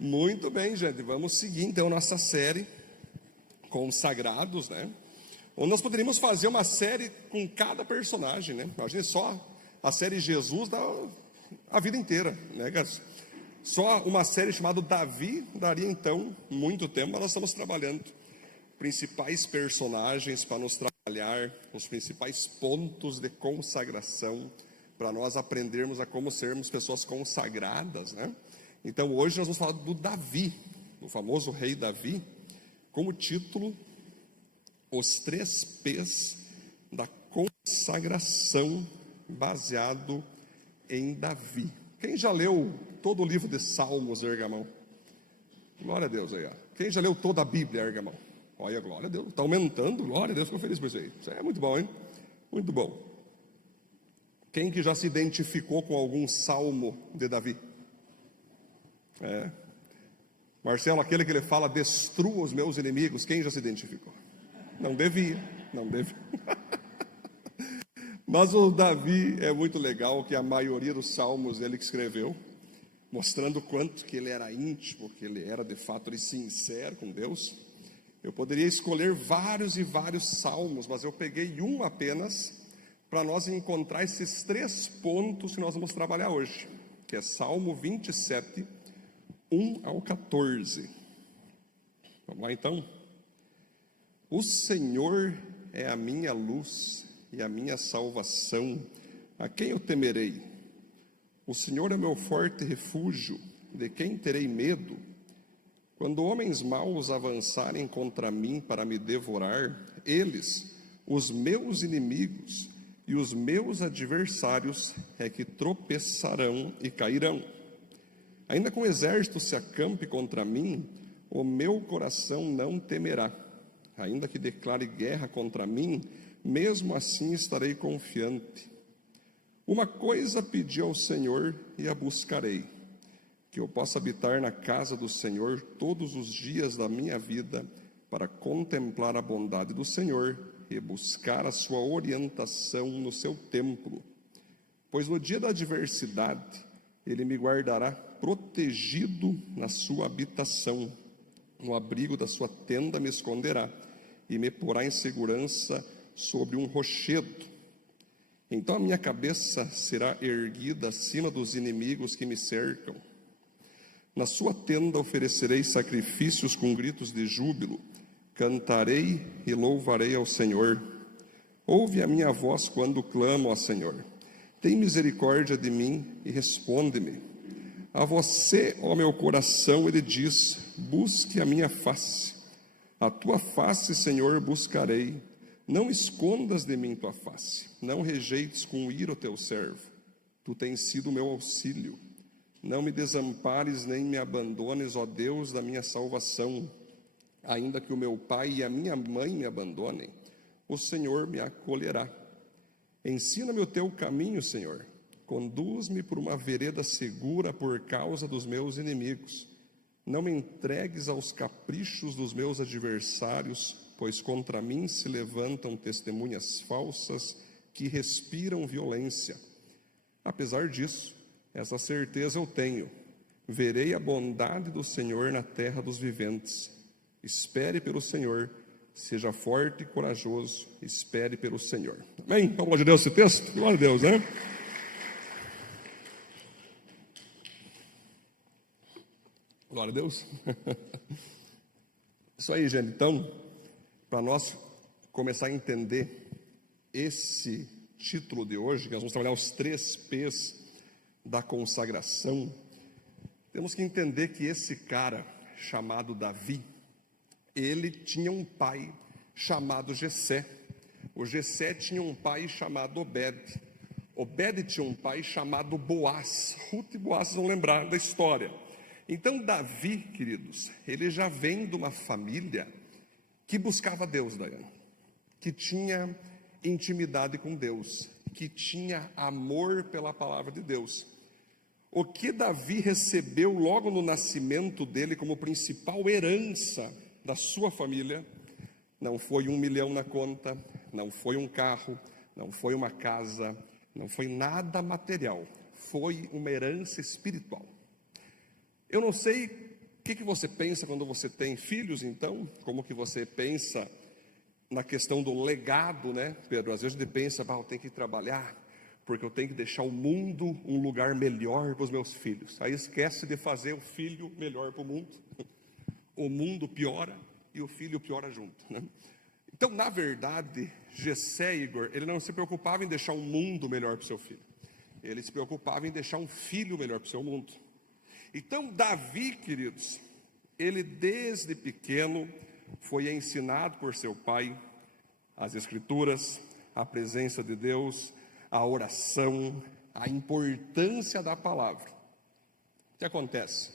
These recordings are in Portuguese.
Muito bem, gente. Vamos seguir então nossa série Consagrados, né? Onde nós poderíamos fazer uma série com cada personagem, né? Imagina só a série Jesus dá a vida inteira, né, guys? Só uma série chamada Davi daria então muito tempo, mas nós estamos trabalhando principais personagens para nos trabalhar os principais pontos de consagração para nós aprendermos a como sermos pessoas consagradas, né? Então hoje nós vamos falar do Davi, do famoso rei Davi, como título Os 3 P's da consagração, baseado em Davi. Quem já leu todo o livro de Salmos, erga a mão? Glória a Deus aí, ó. Quem já leu toda a Bíblia, erga a mão? Olha, glória a Deus, está aumentando, glória a Deus, fico feliz por isso aí. Isso é muito bom, hein? Muito bom. Quem que já se identificou com algum salmo de Davi? Marcelo, aquele que ele fala, destrua os meus inimigos, quem já se identificou? Não devia. Mas o Davi é muito legal, que a maioria dos salmos ele que escreveu, mostrando o quanto que ele era íntimo, que ele era de fato sincero com Deus. Eu poderia escolher vários e vários salmos, mas eu peguei um apenas para nós encontrar esses 3 pontos que nós vamos trabalhar hoje, que é Salmo 27, 1 ao 14. Vamos lá então? O Senhor é a minha luz e a minha salvação, a quem eu temerei? O Senhor é meu forte refúgio, de quem terei medo? Quando homens maus avançarem contra mim para me devorar, eles, os meus inimigos e os meus adversários, é que tropeçarão e cairão. Ainda que um exército se acampe contra mim, o meu coração não temerá. Ainda que declare guerra contra mim, mesmo assim estarei confiante. Uma coisa pedi ao Senhor e a buscarei, que eu possa habitar na casa do Senhor todos os dias da minha vida, para contemplar a bondade do Senhor e buscar a sua orientação no seu templo. Pois no dia da adversidade, Ele me guardará protegido na sua habitação. No abrigo da sua tenda me esconderá e me porá em segurança sobre um rochedo. Então a minha cabeça será erguida acima dos inimigos que me cercam. Na sua tenda oferecerei sacrifícios com gritos de júbilo, cantarei e louvarei ao Senhor. Ouve a minha voz quando clamo ao Senhor. Tem misericórdia de mim e responde-me. A você, ó meu coração, ele diz, busque a minha face. A tua face, Senhor, buscarei. Não escondas de mim tua face. Não rejeites com ira o teu servo. Tu tens sido o meu auxílio. Não me desampares nem me abandones, ó Deus da minha salvação. Ainda que o meu pai e a minha mãe me abandonem, o Senhor me acolherá. Ensina-me o teu caminho, Senhor. Conduz-me por uma vereda segura por causa dos meus inimigos. Não me entregues aos caprichos dos meus adversários, pois contra mim se levantam testemunhas falsas que respiram violência. Apesar disso, essa certeza eu tenho: verei a bondade do Senhor na terra dos viventes. Espere pelo Senhor, seja forte e corajoso, espere pelo Senhor. Amém? Glória a Deus esse texto? Glória a Deus, né? Glória a Deus. Isso aí, gente. Então, para nós começar a entender esse título de hoje, que nós vamos trabalhar os 3 P's da consagração, temos que entender que esse cara chamado Davi, ele tinha um pai chamado Jessé. O Jessé tinha um pai chamado Obed. Obed tinha um pai chamado Boaz. Ruth e Boaz vão lembrar da história. Então Davi, queridos, ele já vem de uma família que buscava Deus, Daiane, que tinha intimidade com Deus, que tinha amor pela palavra de Deus. O que Davi recebeu logo no nascimento dele como principal herança da sua família, não foi 1 milhão na conta, não foi um carro, não foi uma casa, não foi nada material, foi uma herança espiritual. Eu não sei que você pensa quando você tem filhos, então? Como que você pensa na questão do legado, né, Pedro? Às vezes a gente pensa, eu tenho que trabalhar, porque eu tenho que deixar o mundo um lugar melhor para os meus filhos. Aí esquece de fazer o filho melhor para o mundo. O mundo piora e o filho piora junto, né? Então, na verdade, Jessé, Igor, ele não se preocupava em deixar um mundo melhor para o seu filho. Ele se preocupava em deixar um filho melhor para o seu mundo. Então, Davi, queridos, ele desde pequeno foi ensinado por seu pai as Escrituras, a presença de Deus, a oração, a importância da palavra. O que acontece?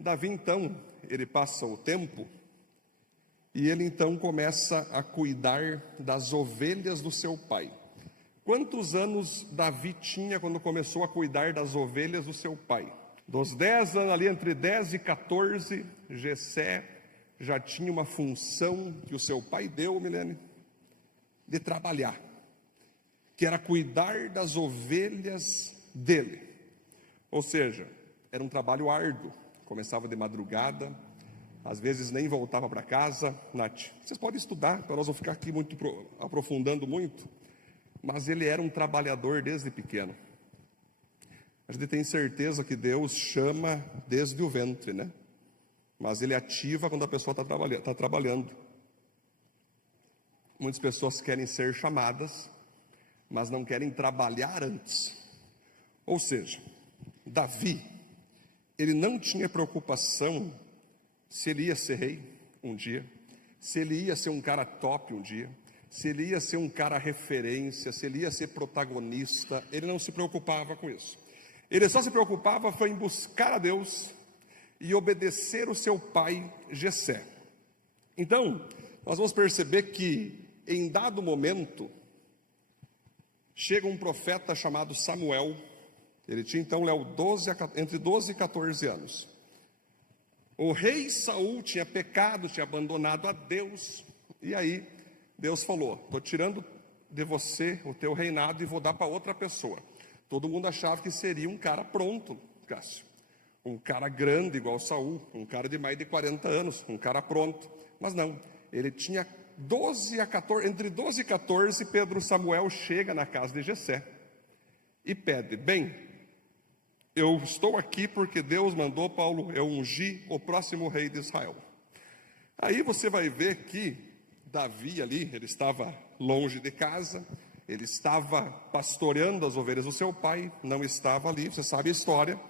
Davi, então, ele passa o tempo e ele, então, começa a cuidar das ovelhas do seu pai. Quantos anos Davi tinha quando começou a cuidar das ovelhas do seu pai? Dos 10 anos, ali entre 10 e 14, Jessé já tinha uma função que o seu pai deu, Milene, de trabalhar, que era cuidar das ovelhas dele. Ou seja, era um trabalho árduo, começava de madrugada, às vezes nem voltava para casa. Nath, vocês podem estudar, para nós não ficar aqui muito aprofundando muito, mas ele era um trabalhador desde pequeno. A gente tem certeza que Deus chama desde o ventre, né? Mas ele ativa quando a pessoa está trabalhando. Muitas pessoas querem ser chamadas, mas não querem trabalhar antes. Ou seja, Davi, ele não tinha preocupação se ele ia ser rei um dia, se ele ia ser um cara top um dia, se ele ia ser um cara referência, se ele ia ser protagonista. Ele não se preocupava com isso. Ele só se preocupava foi em buscar a Deus e obedecer o seu pai Jessé. Então, nós vamos perceber que em dado momento chega um profeta chamado Samuel. Ele tinha então entre 12 e 14 anos. O rei Saul tinha pecado, tinha abandonado a Deus, e aí Deus falou: estou tirando de você o teu reinado e vou dar para outra pessoa. Todo mundo achava que seria um cara pronto, Cássio, um cara grande igual Saul, um cara de mais de 40 anos, um cara pronto. Mas não, ele tinha entre 12 e 14, Samuel chega na casa de Jessé e pede: bem, eu estou aqui porque Deus mandou, Paulo, eu ungir o próximo rei de Israel. Aí você vai ver que Davi ali, ele estava longe de casa, ele estava pastoreando as ovelhas do seu pai, não estava ali, você sabe a história.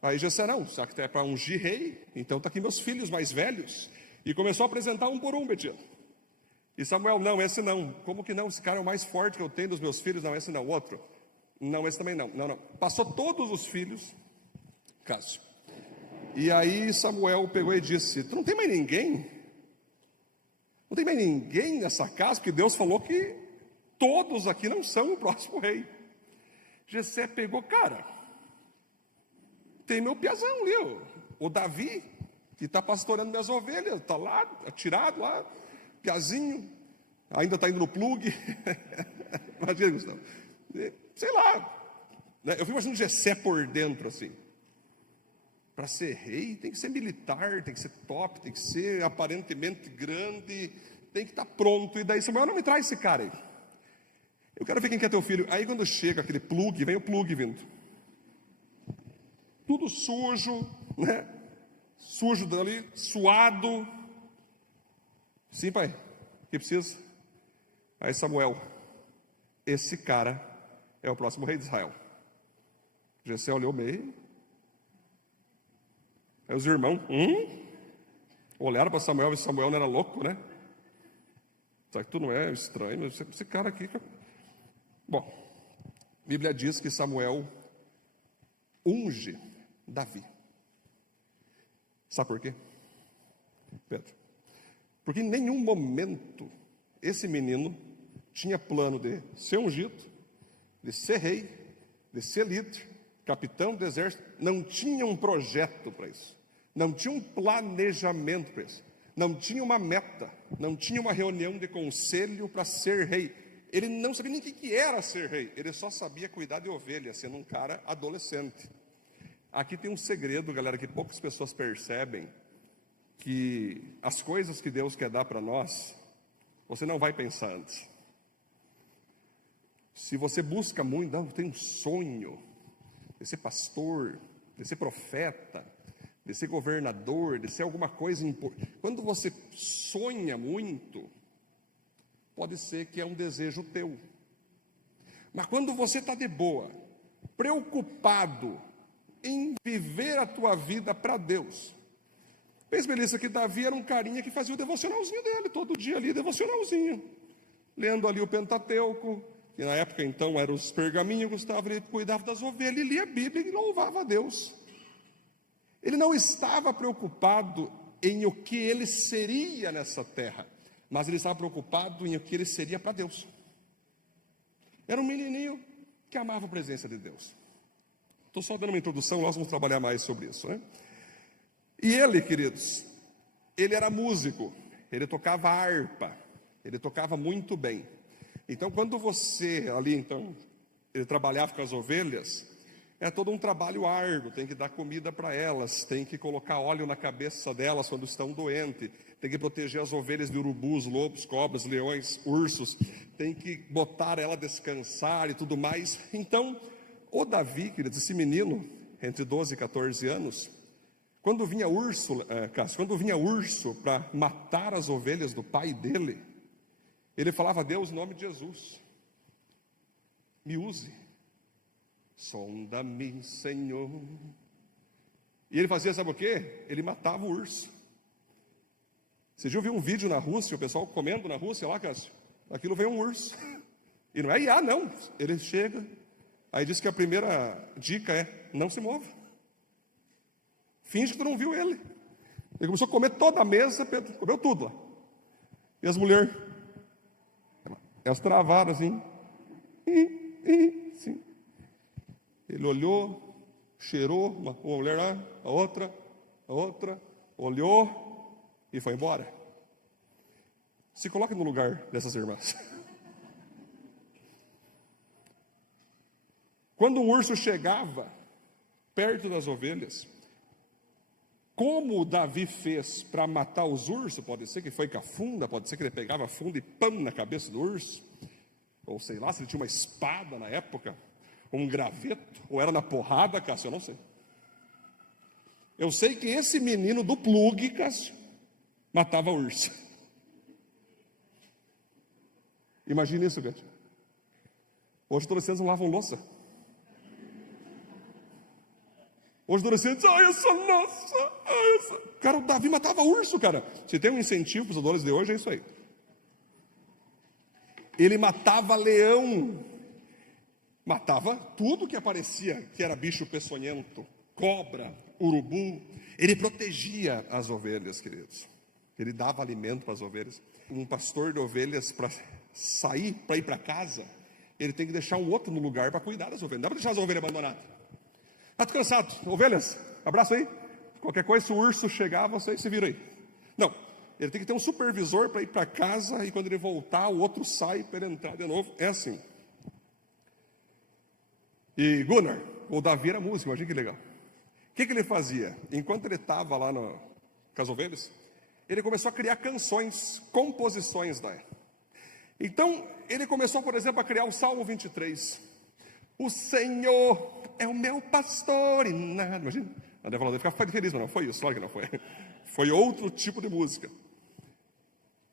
Aí Jessé: não, já que é para ungir rei, então está aqui meus filhos mais velhos. E começou a apresentar um por um, Betina. E Samuel: não, esse não. Como que não? Esse cara é o mais forte que eu tenho dos meus filhos. Não, esse não. Outro: não, esse também não. Não. Passou todos os filhos, Cássio. E aí Samuel pegou e disse: tu não tem mais ninguém? Não tem mais ninguém nessa casa? Porque Deus falou que todos aqui não são o próximo rei. Jessé pegou: cara, tem meu piazão ali, o Davi, que está pastorando minhas ovelhas, está lá, atirado lá, piazinho, ainda está indo no plugue. Imagina, Gustavo. Sei lá, né? Eu fico imaginando Jessé por dentro assim. Para ser rei tem que ser militar, tem que ser top, tem que ser aparentemente grande, tem que estar pronto. E daí Samuel: não me traz esse cara aí, eu quero ver quem que é teu filho. Aí quando chega aquele plugue, vem o plugue vindo, tudo sujo, né? Sujo dali, suado. Sim, pai, o que precisa? Aí Samuel: esse cara é o próximo rei de Israel. Jessé olhou meio. Aí os irmãos olharam para Samuel, e Samuel não era louco, né? Só que tu não é estranho, esse cara aqui. Bom, a Bíblia diz que Samuel unge Davi. Sabe por quê, Pedro? Porque em nenhum momento esse menino tinha plano de ser ungido, de ser rei, de ser líder, capitão do exército. Não tinha um projeto para isso, não tinha um planejamento para isso, não tinha uma meta, não tinha uma reunião de conselho para ser rei. Ele não sabia nem o que era ser rei, ele só sabia cuidar de ovelhas, sendo um cara adolescente. Aqui tem um segredo, galera, que poucas pessoas percebem, que as coisas que Deus quer dar para nós, você não vai pensar antes. Se você busca muito, não, eu tenho um sonho de ser pastor, de ser profeta, de ser governador, de ser alguma coisa importante. Quando você sonha muito, pode ser que é um desejo teu. Mas quando você está de boa, preocupado em viver a tua vida para Deus. Pensa, Melissa, que Davi era um carinha que fazia o devocionalzinho dele, todo dia ali, devocionalzinho. Lendo ali o Pentateuco, que na época então eram os pergaminhos, Gustavo, ele cuidava das ovelhas, ele lia a Bíblia e louvava a Deus. Ele não estava preocupado em o que ele seria nessa terra, mas ele estava preocupado em o que ele seria para Deus. Era um menininho que amava a presença de Deus. Estou só dando uma introdução, nós vamos trabalhar mais sobre isso, né? E ele, queridos, ele era músico, ele tocava harpa, ele tocava muito bem. Então, quando você ali, então, ele trabalhava com as ovelhas, é todo um trabalho árduo, tem que dar comida para elas, tem que colocar óleo na cabeça delas quando estão doentes, tem que proteger as ovelhas de urubus, lobos, cobras, leões, ursos, tem que botar ela a descansar e tudo mais. Então, o Davi, queridos, esse menino, entre 12 e 14 anos, quando vinha urso, quando vinha urso para matar as ovelhas do pai dele, ele falava: Deus, em nome de Jesus, me use. Sonda-me, Senhor. E ele fazia, sabe o quê? Ele matava o urso. Você já viu um vídeo na Rússia, o pessoal comendo na Rússia lá, Cássio? Aquilo veio um urso. E não é IA, não. Ele chega, aí diz que a primeira dica é: não se mova. Finge que tu não viu ele. Ele começou a comer toda a mesa, comeu tudo lá. E as mulheres, elas travaram assim. Sim. Ele olhou, cheirou, uma mulher lá, a outra, olhou e foi embora. Se coloque no lugar dessas irmãs. Quando um urso chegava perto das ovelhas, como Davi fez para matar os ursos, pode ser que foi com a funda, pode ser que ele pegava a funda e pam na cabeça do urso, ou sei lá, se ele tinha uma espada na época, um graveto, ou era na porrada, Cássio, eu não sei. Eu sei que esse menino do plugue, Cássio, matava urso. Imagina isso, Cássio. Hoje adolescentes não lavam louça. Hoje adolescentes, essa nossa, essa. Cara, o Davi matava urso, cara. Se tem um incentivo para os adolescentes de hoje, é isso aí. Ele matava leão. Matava tudo que aparecia, que era bicho peçonhento, cobra, urubu. Ele protegia as ovelhas, queridos. Ele dava alimento para as ovelhas. Um pastor de ovelhas, para sair, para ir para casa, ele tem que deixar um outro no lugar para cuidar das ovelhas. Não dá para deixar as ovelhas abandonadas. Está cansado? Ovelhas, abraço aí. Qualquer coisa, se o urso chegar, vocês se viram aí. Não, ele tem que ter um supervisor para ir para casa, e quando ele voltar, o outro sai para ele entrar de novo. É assim. E Gunnar, o Davi era músico, imagina que legal. O que ele fazia? Enquanto ele estava lá com as ovelhas, ele começou a criar canções, composições da época. Então, ele começou, por exemplo, a criar o Salmo 23. O Senhor é o meu pastor e nada. Imagina, a Débora deve ficar feliz, mas não foi isso, claro que não foi. Foi outro tipo de música.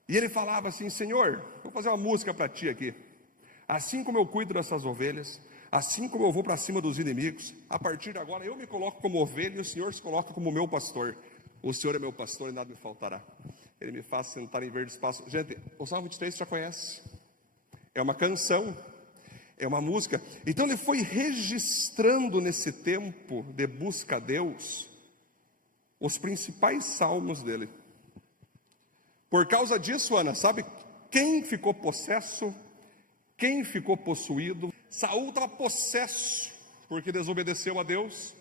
E ele falava assim: Senhor, vou fazer uma música para ti aqui. Assim como eu cuido dessas ovelhas, assim como eu vou para cima dos inimigos, a partir de agora eu me coloco como ovelha e o Senhor se coloca como meu pastor. O Senhor é meu pastor e nada me faltará. Ele me faz sentar em verdes pastos. Gente, o Salmo 23 você já conhece. É uma canção. É uma música. Então ele foi registrando nesse tempo de busca a Deus os principais salmos dele. Por causa disso, Ana, sabe quem ficou possesso? Quem ficou possuído? Saul estava possesso porque desobedeceu a Deus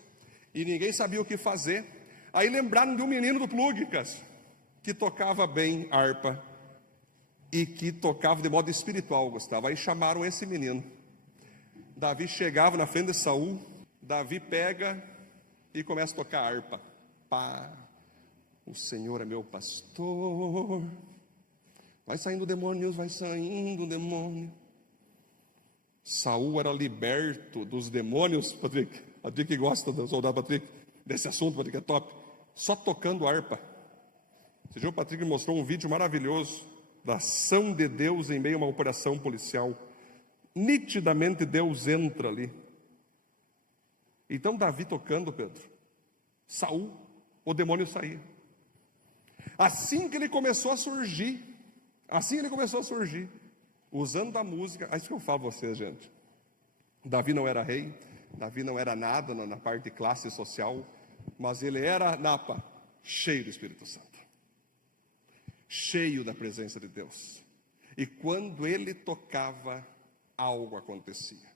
e ninguém sabia o que fazer. Aí lembraram de um menino do plugue, que tocava bem harpa e que tocava de modo espiritual, Gustavo. Aí chamaram esse menino. Davi chegava na frente de Saul, Davi pega e começa a tocar harpa. Pá, o Senhor é meu pastor. Vai saindo o demônio, vai saindo o demônio. Saul era liberto dos demônios, Patrick. Patrick que gosta do soldado Patrick, desse assunto, Patrick, é top. Só tocando harpa. Esse dia o Patrick me mostrou um vídeo maravilhoso da ação de Deus em meio a uma operação policial. Nitidamente Deus entra ali. Então Davi tocando, Pedro, Saul, o demônio saía. Assim que ele começou a surgir, usando a música. É isso que eu falo a vocês, gente. Davi não era rei, Davi não era nada na parte de classe social, mas ele era, Napa, cheio do Espírito Santo, cheio da presença de Deus. E quando ele tocava, algo acontecia.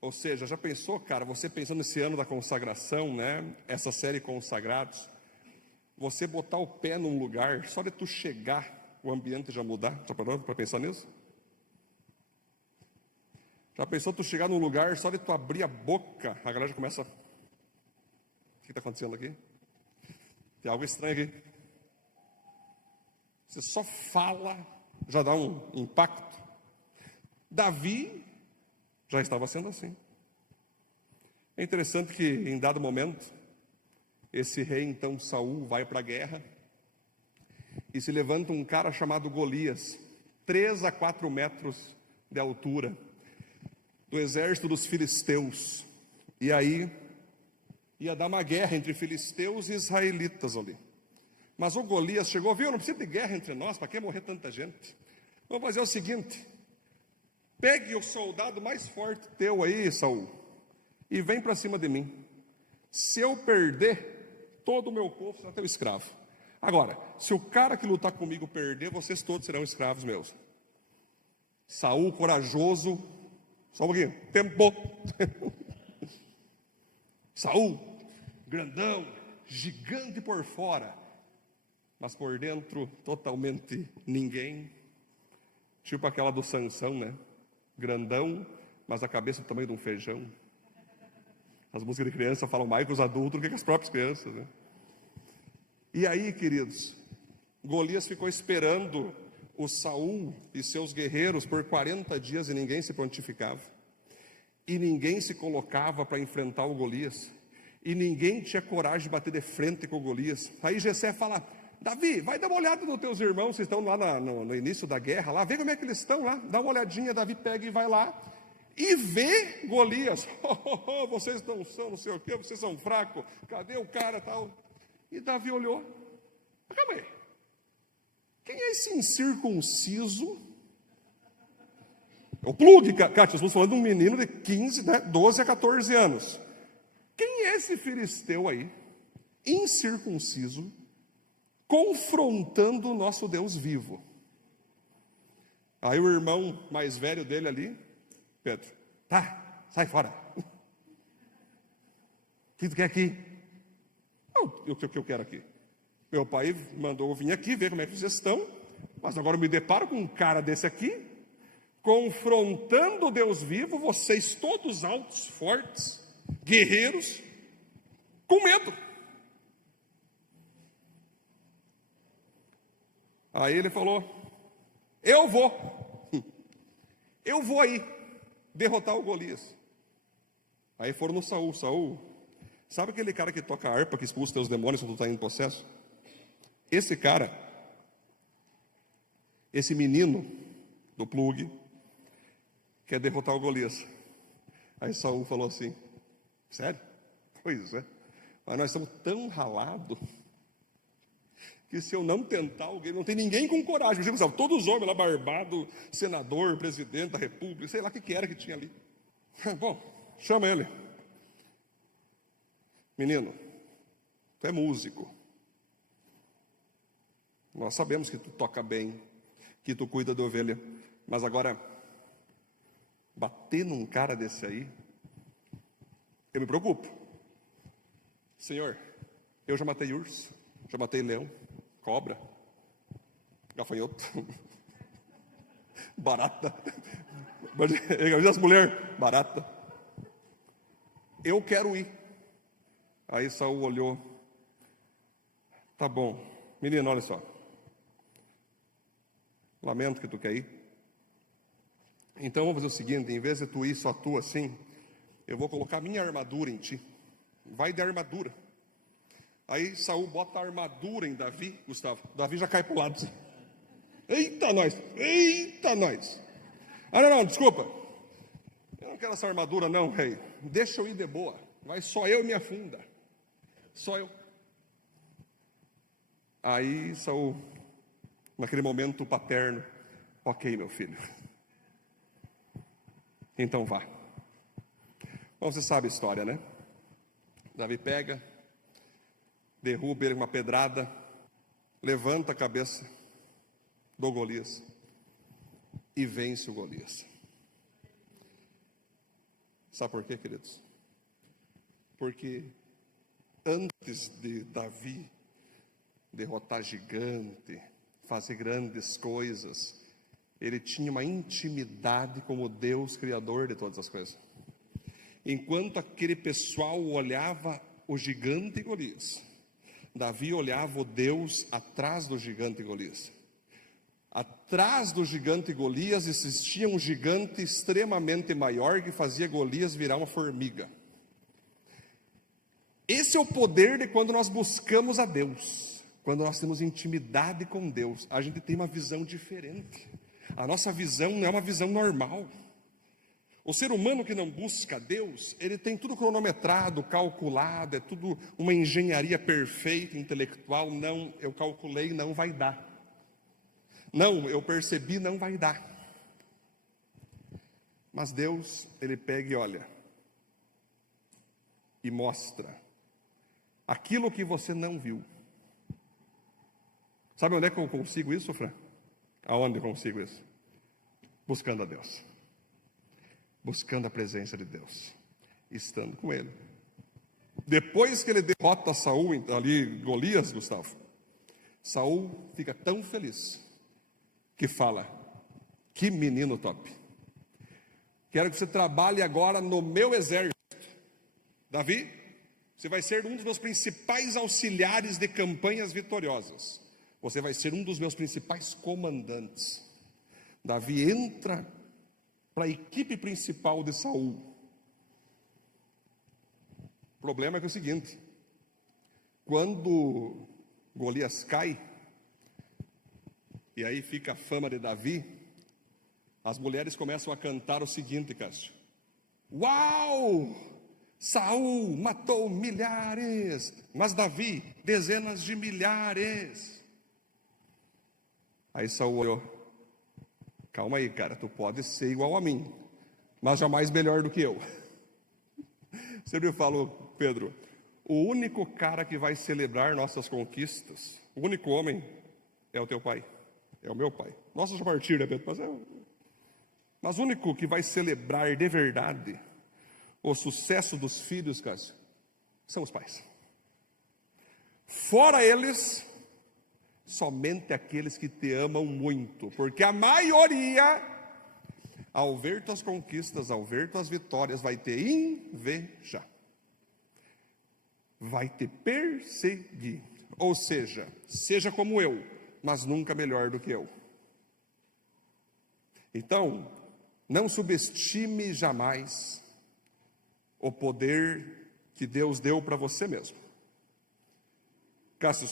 Ou seja, já pensou, cara, você pensando nesse ano da consagração, né? Essa série Consagrados, você botar o pé num lugar, só de tu chegar, o ambiente já mudar. Já parou para pensar nisso? Já pensou tu chegar num lugar, só de tu abrir a boca, a galera já começa... O que está acontecendo aqui? Tem algo estranho aqui. Você só fala, já dá um impacto. Davi já estava sendo assim. É interessante que em dado momento, esse rei então Saul vai para a guerra e se levanta um cara chamado Golias, 3 a 4 metros de altura, do exército dos filisteus. E aí ia dar uma guerra entre filisteus e israelitas ali. Mas o Golias chegou, viu, não precisa de guerra entre nós, para que morrer tanta gente? Vamos fazer o seguinte: pegue o soldado mais forte teu aí, Saul, e vem para cima de mim. Se eu perder, todo o meu povo será teu escravo. Agora, se o cara que lutar comigo perder, vocês todos serão escravos meus. Saul, corajoso, só um pouquinho, tempo. Saul, grandão, gigante por fora, mas por dentro totalmente ninguém. Tipo aquela do Sansão, né? Grandão, mas a cabeça do tamanho de um feijão. As músicas de criança falam mais que os adultos do que as próprias crianças, né? E aí, queridos, Golias ficou esperando o Saul e seus guerreiros por 40 dias e ninguém se prontificava. E ninguém se colocava para enfrentar o Golias. E ninguém tinha coragem de bater de frente com o Golias. Aí Jessé fala: Davi, vai dar uma olhada nos teus irmãos, que estão lá no início da guerra, lá, vê como é que eles estão lá, dá uma olhadinha. Davi pega e vai lá, e vê Golias. Vocês não são, não sei o quê, vocês são fracos, cadê o cara tal? E Davi olhou: calma aí, quem é esse incircunciso? O plugue, Cátia, estamos falando de um menino de 15, 12 a 14 anos. Quem é esse filisteu aí, incircunciso, confrontando o nosso Deus vivo? Aí o irmão mais velho dele ali, Pedro: tá, sai fora. O que tu quer aqui? O que eu quero aqui? Meu pai mandou eu vir aqui ver como é que vocês estão, mas agora eu me deparo com um cara desse aqui, confrontando o Deus vivo, vocês todos altos, fortes, guerreiros, com medo. Aí ele falou: eu vou aí derrotar o Golias. Aí foram no Saul. Saul, sabe aquele cara que toca harpa, que expulsa teus demônios quando tu está em processo? Esse cara, esse menino do plugue, quer derrotar o Golias. Aí Saul falou assim: sério? Pois é, mas nós estamos tão ralados que se eu não tentar alguém, não tem ninguém com coragem. Todos os homens lá, barbado, senador, presidente da república, sei lá o que era que tinha ali. Bom, chama ele. Menino, tu é músico. Nós sabemos que tu toca bem, que tu cuida da ovelha, mas agora, bater num cara desse aí, eu me preocupo. Senhor, eu já matei urso, já matei leão, cobra, gafanhoto, barata, as mulheres, barata. Eu quero ir. Aí Saul olhou. Tá bom. Menino, olha só. Lamento que tu quer ir. Então vamos fazer o seguinte, em vez de tu ir só tu assim, eu vou colocar minha armadura em ti. Vai de armadura. Aí Saul bota a armadura em Davi, Gustavo. Davi já cai para o lado assim. Eita nós! Eita nós! Ah, não, desculpa. Eu não quero essa armadura não, rei. Deixa eu ir de boa. Vai só eu e minha funda. Só eu. Aí Saul, naquele momento paterno, ok, meu filho. Então vá. Bom, você sabe a história, né? Davi pega, derruba ele com uma pedrada, levanta a cabeça do Golias e vence o Golias. Sabe por quê, queridos? Porque antes de Davi derrotar gigante, fazer grandes coisas, ele tinha uma intimidade com o Deus Criador de todas as coisas. Enquanto aquele pessoal olhava o gigante Golias, Davi olhava o Deus atrás do gigante Golias. Atrás do gigante Golias existia um gigante extremamente maior que fazia Golias virar uma formiga. Esse é o poder de quando nós buscamos a Deus. Quando nós temos intimidade com Deus, a gente tem uma visão diferente. A nossa visão não é uma visão normal. O ser humano que não busca Deus, ele tem tudo cronometrado, calculado, é tudo uma engenharia perfeita, intelectual. Não, eu calculei, não vai dar. Não, eu percebi, não vai dar. Mas Deus, ele pega e olha, e mostra aquilo que você não viu. Sabe onde é que eu consigo isso, Fran? Aonde eu consigo isso? Buscando a Deus. Buscando a presença de Deus, estando com Ele. Depois que ele derrota Saul, ali Golias, Gustavo, Saul fica tão feliz que fala: que menino top. Quero que você trabalhe agora no meu exército. Davi, você vai ser um dos meus principais auxiliares de campanhas vitoriosas. Você vai ser um dos meus principais comandantes. Davi entra para a equipe principal de Saul. O problema é que é o seguinte: quando Golias cai, e aí fica a fama de Davi, as mulheres começam a cantar o seguinte, Cássio: uau! Saul matou milhares, mas Davi dezenas de milhares. Aí Saul olhou: calma aí, cara, tu pode ser igual a mim, mas jamais melhor do que eu. Sempre falo, Pedro, o único cara que vai celebrar nossas conquistas, o único homem, é o teu pai, é o meu pai. Nossa, já partiu, né, Pedro? Mas o único que vai celebrar de verdade o sucesso dos filhos, Cássio, são os pais. Fora eles, somente aqueles que te amam muito, porque a maioria, ao ver tuas conquistas, ao ver tuas vitórias, vai te invejar, vai te perseguir. Ou seja, seja como eu, mas nunca melhor do que eu. Então, não subestime jamais o poder que Deus deu para você mesmo. Cássio,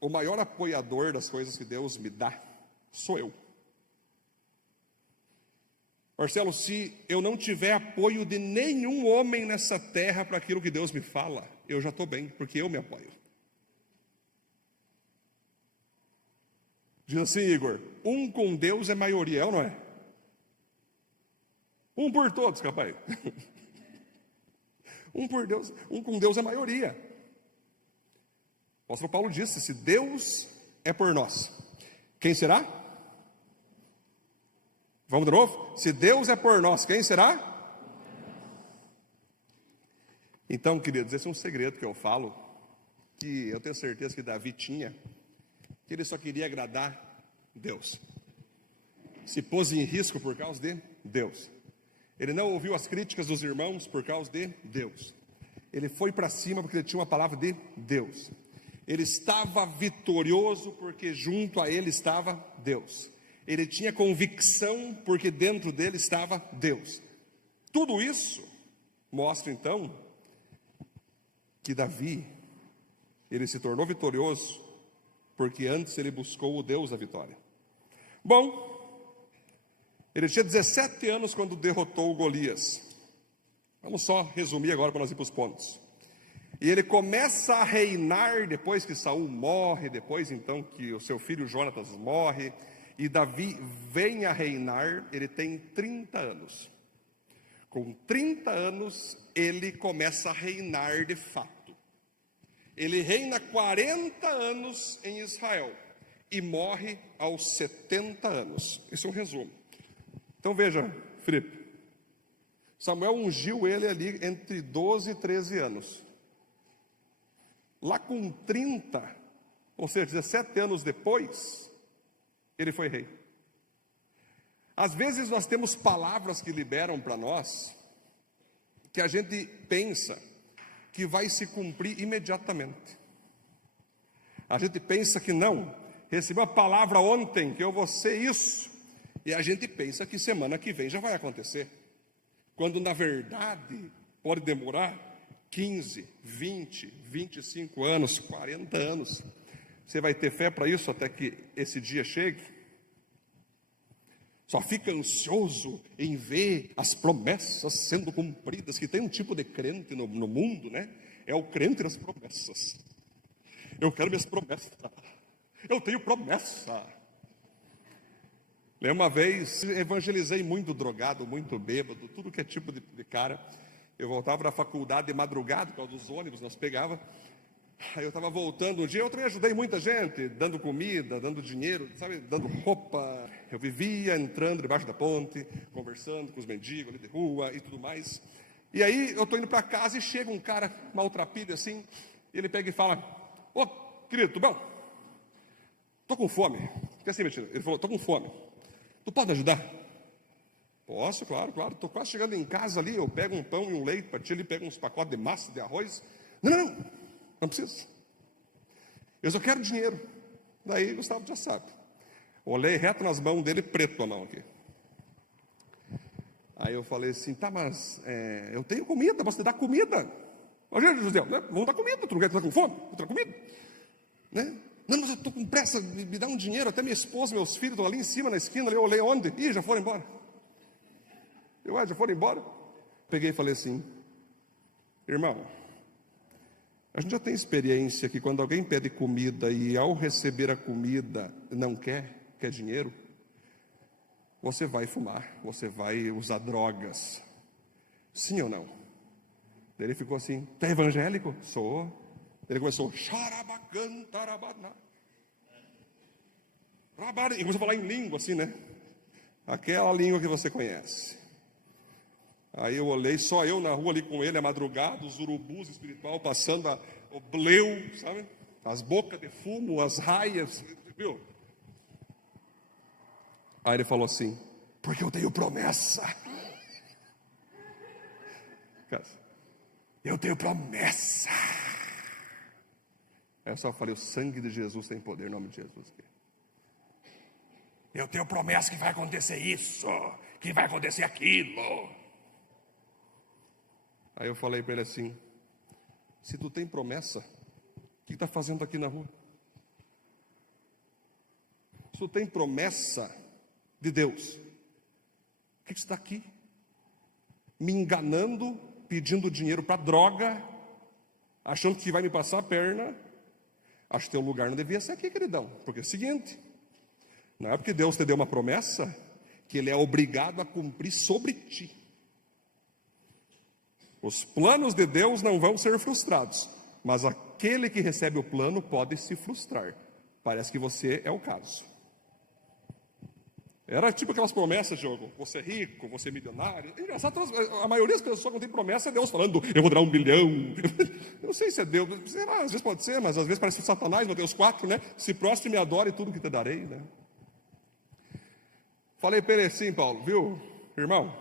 o maior apoiador das coisas que Deus me dá sou eu. Marcelo, se eu não tiver apoio de nenhum homem nessa terra para aquilo que Deus me fala, eu já estou bem, porque eu me apoio. Diz assim, Igor: um com Deus é maioria, é ou não é? Um por todos, capaz. Um por Deus, um com Deus é maioria. O apóstolo Paulo disse: se Deus é por nós, quem será? Vamos de novo? Se Deus é por nós, quem será? Então, queridos, esse é um segredo que eu falo, que eu tenho certeza que Davi tinha, que ele só queria agradar Deus. Se pôs em risco por causa de Deus. Ele não ouviu as críticas dos irmãos por causa de Deus. Ele foi para cima porque ele tinha uma palavra de Deus. Ele estava vitorioso porque junto a ele estava Deus. Ele tinha convicção porque dentro dele estava Deus. Tudo isso mostra então que Davi, ele se tornou vitorioso porque antes ele buscou o Deus da vitória. Bom, ele tinha 17 anos quando derrotou Golias. Vamos só resumir agora para nós ir para os pontos. E ele começa a reinar depois que Saul morre, depois então que o seu filho Jonatas morre, e Davi vem a reinar. Ele tem 30 anos. Com 30 anos, ele começa a reinar de fato. Ele reina 40 anos em Israel e morre aos 70 anos. Esse é um resumo. Então veja, Felipe, Samuel ungiu ele ali entre 12 e 13 anos. Lá com 30, ou seja, 17 anos depois, ele foi rei. Às vezes nós temos palavras que liberam para nós, que a gente pensa que vai se cumprir imediatamente. A gente pensa que não, recebi uma palavra ontem que eu vou ser isso, e a gente pensa que semana que vem já vai acontecer, quando na verdade pode demorar 15, 20, 25 anos, 40 anos. Você vai ter fé para isso até que esse dia chegue? Só fica ansioso em ver as promessas sendo cumpridas, que tem um tipo de crente no mundo, né? É o crente das promessas. Eu quero minhas promessas. Eu tenho promessa. Lembra uma vez, evangelizei muito drogado, muito bêbado, tudo que é tipo de cara. Eu voltava da faculdade de madrugada, por causa dos ônibus, nós pegava. Aí eu estava voltando um dia, eu também ajudei muita gente, dando comida, dando dinheiro, sabe, dando roupa. Eu vivia entrando debaixo da ponte, conversando com os mendigos ali de rua e tudo mais. E aí eu estou indo para casa e chega um cara maltrapilho assim, e ele pega e fala: ô, querido, tudo bom? Estou com fome. Fica assim, mentira. Ele falou: estou com fome. Tu pode ajudar? Posso, claro. Estou quase chegando em casa ali, eu pego um pão e um leite para ti ali, pego uns pacotes de massa, de arroz. Não precisa. Eu só quero dinheiro. Daí Gustavo já sabe. Olhei reto nas mãos dele, preto a mão aqui. Aí eu falei assim: tá, mas eu tenho comida, posso te dar comida? Ô, José, né? Vamos dar comida, tu não quer estar com fome? Vou dar comida, né? Não, mas eu estou com pressa, me dá um dinheiro. Até minha esposa, meus filhos estão ali em cima, na esquina, ali, eu olhei onde? Ih, já foram embora. Já foram embora? Peguei e falei assim: irmão, a gente já tem experiência que quando alguém pede comida e ao receber a comida não quer dinheiro, você vai fumar, você vai usar drogas. Sim ou não? Daí ele ficou assim: tu é evangélico? Sou. Ele começou: e começou a falar em língua assim, né? Aquela língua que você conhece. Aí eu olhei, só eu na rua ali com ele, a madrugada, os urubus espiritual passando o bleu, sabe? As bocas de fumo, as raias, viu? Aí ele falou assim: porque eu tenho promessa. Eu tenho promessa. Aí eu só falei: o sangue de Jesus tem poder, em nome de Jesus. Eu tenho promessa que vai acontecer isso, que vai acontecer aquilo. Aí eu falei para ele assim: se tu tem promessa, o que está fazendo aqui na rua? Se tu tem promessa de Deus, o que está aqui? Me enganando, pedindo dinheiro para droga, achando que vai me passar a perna. Acho que teu lugar não devia ser aqui, queridão. Porque é o seguinte: não é porque Deus te deu uma promessa que Ele é obrigado a cumprir sobre ti. Os planos de Deus não vão ser frustrados, mas aquele que recebe o plano pode se frustrar. Parece que você é o caso. Era tipo aquelas promessas, Diogo: você é rico, você é milionário. Engraçado, a maioria das pessoas quando tem promessa é Deus falando: eu vou dar 1 bilhão. Eu não sei se é Deus, sei lá, às vezes pode ser, mas às vezes parece Satanás, Mateus 4, né? Se prostre e me adore tudo que te darei, né? Falei para ele assim: Paulo, viu, irmão,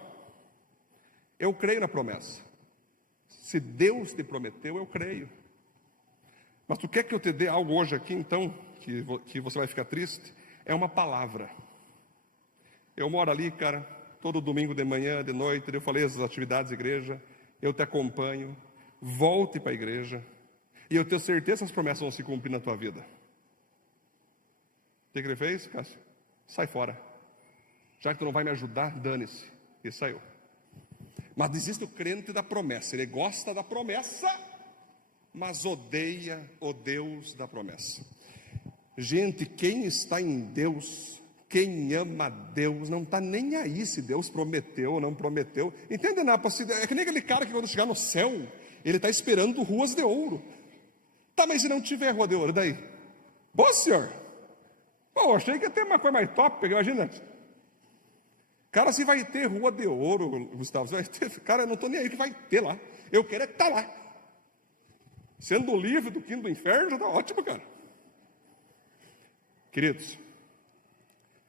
eu creio na promessa. Se Deus te prometeu, eu creio. Mas tu quer que eu te dê algo hoje aqui, então, que você vai ficar triste? É uma palavra. Eu moro ali, cara, todo domingo de manhã, de noite, eu falei as atividades da igreja, eu te acompanho, volte para a igreja, e eu tenho certeza que as promessas vão se cumprir na tua vida. O que ele fez, Cássio? Sai fora. Já que tu não vai me ajudar, dane-se. E saiu. Mas existe o crente da promessa. Ele gosta da promessa, mas odeia o Deus da promessa. Gente, quem está em Deus, quem ama Deus, não está nem aí se Deus prometeu ou não prometeu. Entende, Napa? É que nem aquele cara que quando chegar no céu, ele está esperando ruas de ouro. Tá, mas se não tiver rua de ouro, daí? Bom, senhor. Pô, achei que ia ter uma coisa mais top, imagina. Cara, se vai ter rua de ouro, Gustavo, se vai ter, cara, eu não estou nem aí que vai ter lá. Eu quero é estar lá. Sendo livre do quinto do inferno, já está ótimo, cara. Queridos,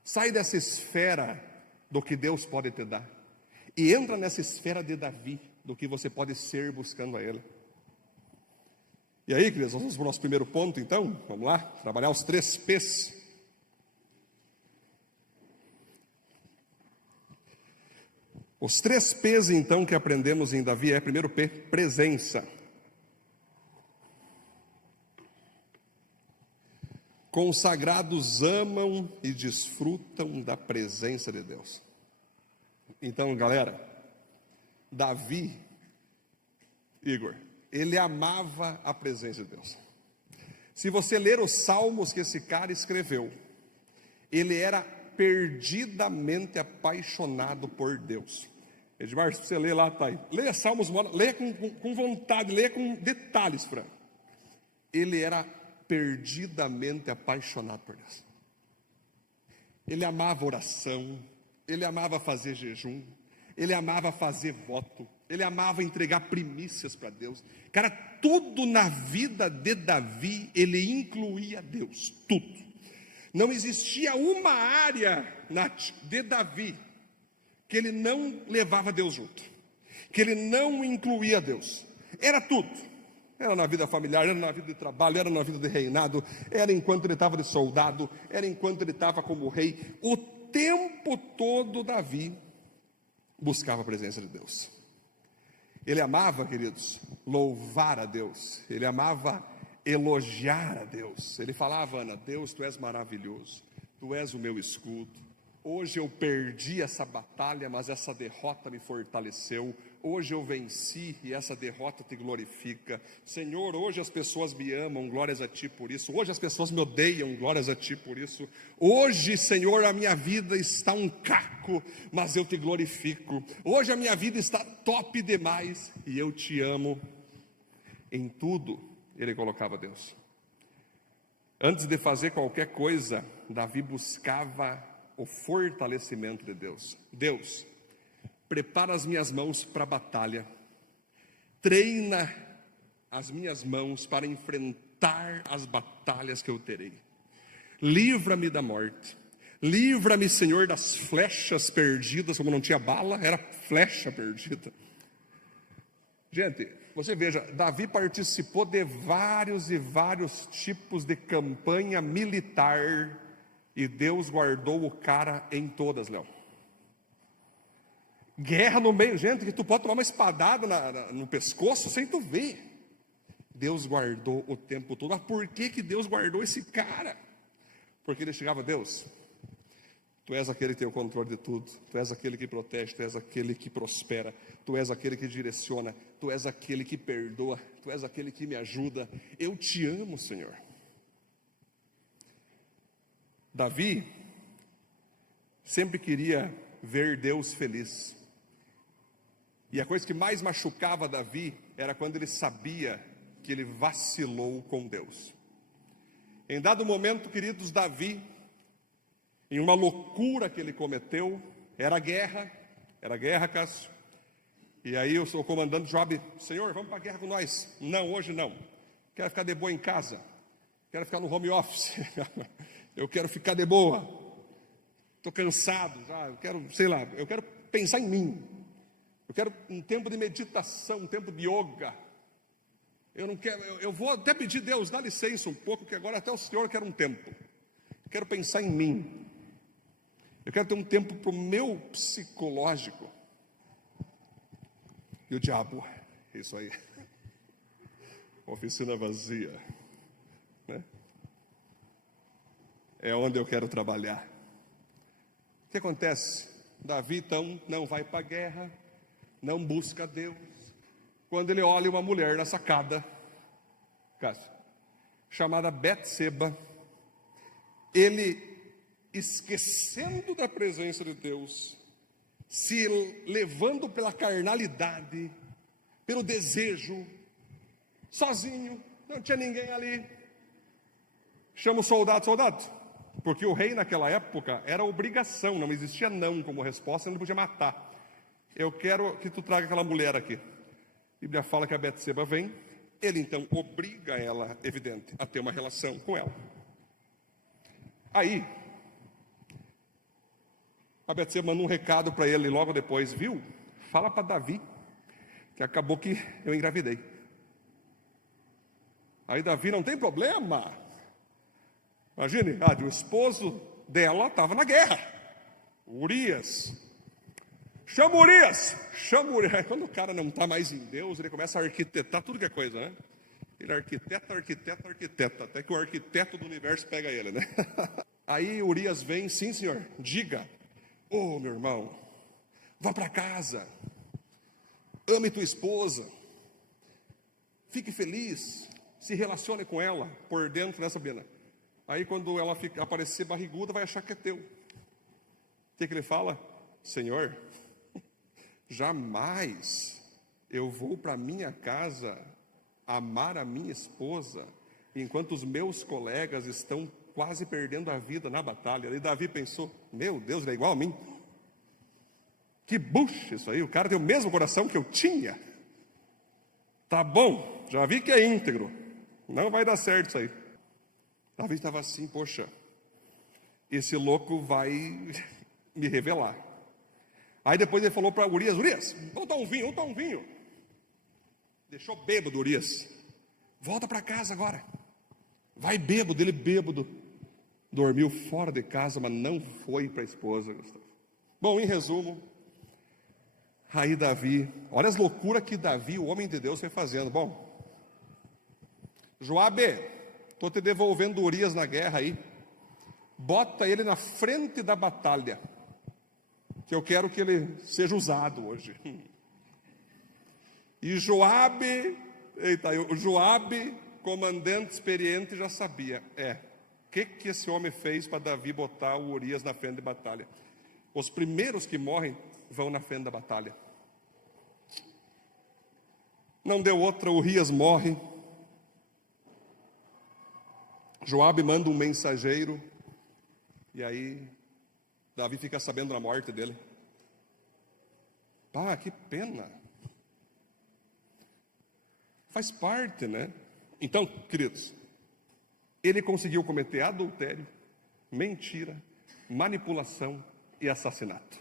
sai dessa esfera do que Deus pode te dar e entra nessa esfera de Davi, do que você pode ser buscando a Ele. E aí, queridos, vamos para o nosso primeiro ponto, então. Vamos lá, trabalhar os 3 P's. Os 3 P's, então, que aprendemos em Davi é, primeiro P, presença. Consagrados amam e desfrutam da presença de Deus. Então, galera, Davi, Igor, ele amava a presença de Deus. Se você ler os salmos que esse cara escreveu, ele era perdidamente apaixonado por Deus. Edmar, se você ler lá, tá aí. Leia Salmos, leia com vontade, leia com detalhes, Fran. Ele era perdidamente apaixonado por Deus. Ele amava oração, ele amava fazer jejum, ele amava fazer voto, ele amava entregar primícias para Deus. Cara, tudo na vida de Davi, ele incluía Deus, tudo. Não existia uma área, Nath, de Davi, que ele não levava Deus junto, que ele não incluía Deus. Era tudo. Era na vida familiar, era na vida de trabalho, era na vida de reinado, era enquanto ele estava de soldado, era enquanto ele estava como rei. O tempo todo Davi buscava a presença de Deus. Ele amava, queridos, louvar a Deus. Ele amava elogiar a Deus. Ele falava, Ana, Deus, tu és maravilhoso, tu és o meu escudo. Hoje eu perdi essa batalha, mas essa derrota me fortaleceu. Hoje eu venci e essa derrota te glorifica. Senhor, hoje as pessoas me amam, glórias a Ti por isso. Hoje as pessoas me odeiam, glórias a Ti por isso. Hoje, Senhor, a minha vida está um caco, mas eu te glorifico. Hoje a minha vida está top demais e eu te amo. Em tudo, ele colocava Deus. Antes de fazer qualquer coisa, Davi buscava o fortalecimento de Deus. Deus, prepara as minhas mãos para a batalha, treina as minhas mãos para enfrentar as batalhas que eu terei. Livra-me da morte, livra-me, Senhor, das flechas perdidas. Como não tinha bala, era flecha perdida. Gente, você veja, Davi participou de vários e vários tipos de campanha militar, e Deus guardou o cara em todas, Léo. Guerra no meio, gente, que tu pode tomar uma espadada no pescoço sem tu ver. Deus guardou o tempo todo. Mas por que Deus guardou esse cara? Porque ele chegava, Deus, tu és aquele que tem o controle de tudo, tu és aquele que protege, tu és aquele que prospera, tu és aquele que direciona, tu és aquele que perdoa, tu és aquele que me ajuda. Eu te amo, Senhor. Davi sempre queria ver Deus feliz. E a coisa que mais machucava Davi era quando ele sabia que ele vacilou com Deus. Em dado momento, queridos, Davi, em uma loucura que ele cometeu, era guerra, Cássio. E aí o comandante Joabe, Senhor, vamos para a guerra com nós. Não, hoje não. Quero ficar de boa em casa. Quero ficar no home office. Eu quero ficar de boa. Estou cansado já. Eu quero pensar em mim. Eu Eu quero um tempo de meditação, um tempo de yoga. Eu não quero, eu vou até pedir, Deus, dá licença um pouco, que agora até o Senhor quer um tempo. Eu quero pensar em mim. Eu quero ter um tempo para o meu psicológico. E o diabo, isso aí. Oficina vazia, né? É onde eu quero trabalhar. O que acontece? Davi, então, não vai para a guerra, não busca Deus. Quando ele olha uma mulher na sacada, chamada Betseba, ele, esquecendo da presença de Deus, se levando pela carnalidade, pelo desejo, sozinho, não tinha ninguém ali, chama o soldado, porque o rei naquela época era obrigação, não existia não como resposta, ele não podia matar. Eu quero que tu traga aquela mulher aqui. A Bíblia fala que a Betseba vem, ele então obriga ela, evidente, a ter uma relação com ela. Aí, a Betseba manda um recado para ele logo depois, viu? Fala para Davi, que acabou que eu engravidei. Aí Davi, não tem problema. Imagine, o esposo dela estava na guerra, Urias. Chama Urias. Quando o cara não está mais em Deus, ele começa a arquitetar tudo que é coisa, né? Ele arquiteta, até que o arquiteto do universo pega ele, né? Aí Urias vem, sim senhor, diga, meu irmão, vá para casa, ame tua esposa, fique feliz, se relacione com ela, por dentro, né, Sabrina? Aí quando ela aparecer barriguda, vai achar que é teu. O que ele fala? Senhor, jamais eu vou para minha casa amar a minha esposa, enquanto os meus colegas estão quase perdendo a vida na batalha. E Davi pensou, meu Deus, ele é igual a mim. Que bucha isso aí, o cara tem o mesmo coração que eu tinha. Tá bom, já vi que é íntegro, não vai dar certo isso aí. Davi estava assim, poxa, esse louco vai me revelar. Aí depois ele falou para Urias, vamos dar um vinho. Deixou bêbado Urias. Volta para casa agora. Vai bêbado, ele bêbado. Dormiu fora de casa, mas não foi para a esposa, Gustavo. Bom, em resumo, aí Davi, olha as loucuras que Davi, o homem de Deus, foi fazendo. Bom, Joabe, estou te devolvendo Urias na guerra aí. Bota ele na frente da batalha, que eu quero que ele seja usado hoje. E Joabe, comandante experiente, já sabia. O que esse homem fez para Davi botar o Urias na frente de batalha? Os primeiros que morrem vão na frente da batalha. Não deu outra, Urias morre. Joabe manda um mensageiro, e aí Davi fica sabendo da morte dele. Que pena. Faz parte, né? Então, queridos, ele conseguiu cometer adultério, mentira, manipulação e assassinato.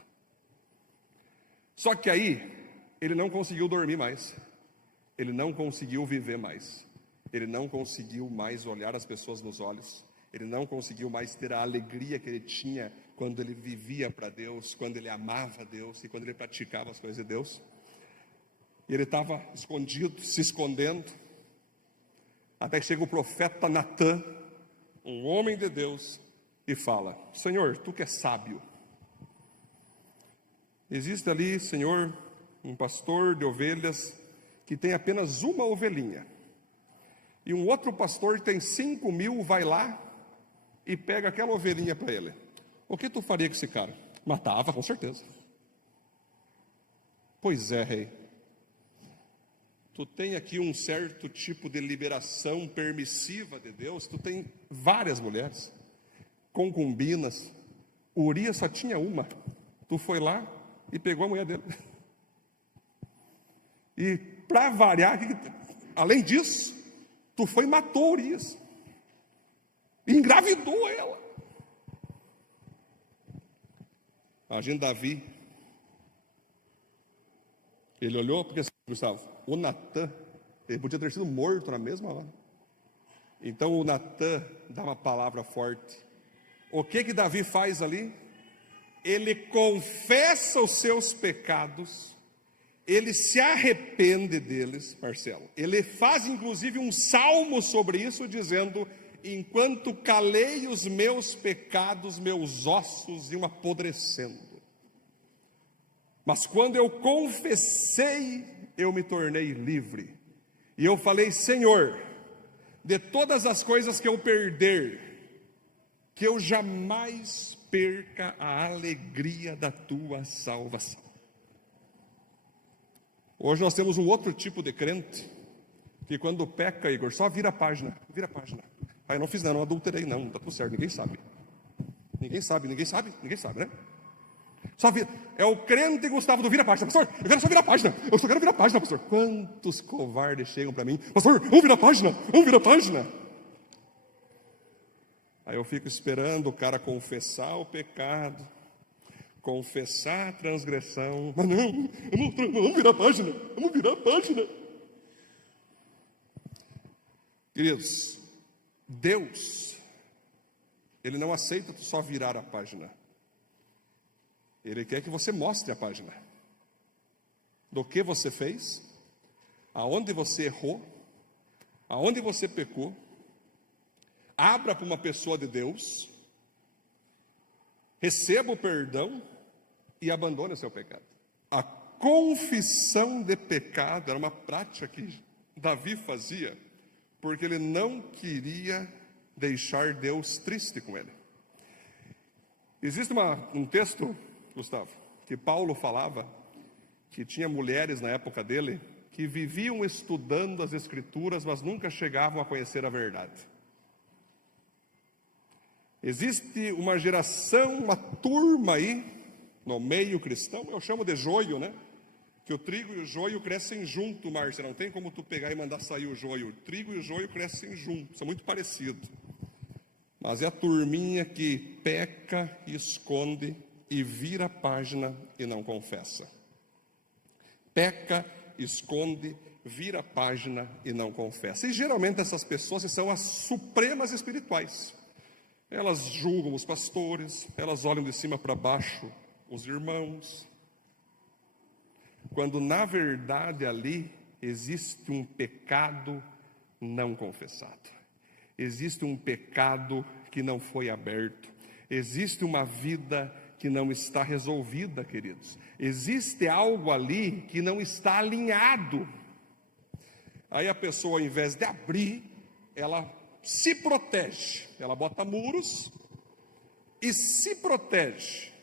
Só que aí, ele não conseguiu dormir mais. Ele não conseguiu viver mais. Ele não conseguiu mais olhar as pessoas nos olhos. Ele não conseguiu mais ter a alegria que ele tinha quando ele vivia para Deus, quando ele amava Deus e quando ele praticava as coisas de Deus. E ele estava escondido, se escondendo, até que chega o profeta Natã, um homem de Deus, e fala: Senhor, tu que és sábio, existe ali, Senhor, um pastor de ovelhas que tem apenas uma ovelhinha, e um outro pastor que tem 5.000, vai lá e pega aquela ovelhinha para ele. O que tu faria com esse cara? Matava, com certeza. Pois é, rei. Tu tem aqui um certo tipo de liberação permissiva de Deus. Tu tem várias mulheres, concubinas. Urias só tinha uma. Tu foi lá e pegou a mulher dele. E para variar, além disso, tu foi e matou Urias. E engravidou ela. Imagina Davi Ele olhou, porque, Gustavo, o Natan, ele podia ter sido morto na mesma hora. Então o Natan dá uma palavra forte. O que Davi faz ali? Ele confessa os seus pecados, ele se arrepende deles, Marcelo. Ele faz inclusive um salmo sobre isso, dizendo: enquanto calei os meus pecados, meus ossos iam apodrecendo. Mas quando eu confessei, eu me tornei livre. E eu falei: Senhor, de todas as coisas que eu perder, que eu jamais perca a alegria da tua salvação. Hoje nós temos um outro tipo de crente, que quando peca, Igor, só vira a página. Ah, eu não fiz nada, não adulterei não, tá tudo certo, ninguém sabe, né? Só vira, é o crente Gustavo do vira a página. Pastor, eu quero só virar a página, eu só quero virar a página, pastor. Quantos covardes chegam para mim: pastor, vamos virar a página. Aí eu fico esperando o cara confessar o pecado, confessar a transgressão. Mas não, vamos virar a página. Queridos, Deus, Ele não aceita tu só virar a página. Ele quer que você mostre a página do que você fez, aonde você errou, aonde você pecou. Abra para uma pessoa de Deus, receba o perdão e abandone o seu pecado. A confissão de pecado era uma prática que Davi fazia, porque ele não queria deixar Deus triste com ele. Existe um texto, Gustavo, que Paulo falava que tinha mulheres na época dele que viviam estudando as Escrituras, mas nunca chegavam a conhecer a verdade. Existe uma geração, uma turma aí, no meio cristão, eu chamo de joio, né? Que o trigo e o joio crescem junto, Márcia, não tem como tu pegar e mandar sair o joio. O trigo e o joio crescem juntos, são muito parecidos. Mas é a turminha que peca, esconde e vira a página e não confessa. Peca, esconde, vira a página e não confessa. E geralmente essas pessoas são as supremas espirituais. Elas julgam os pastores, elas olham de cima para baixo os irmãos, quando na verdade ali existe um pecado não confessado, existe um pecado que não foi aberto, existe uma vida que não está resolvida, queridos, existe algo ali que não está alinhado. Aí a pessoa, ao invés de abrir, ela se protege, ela bota muros e se protege,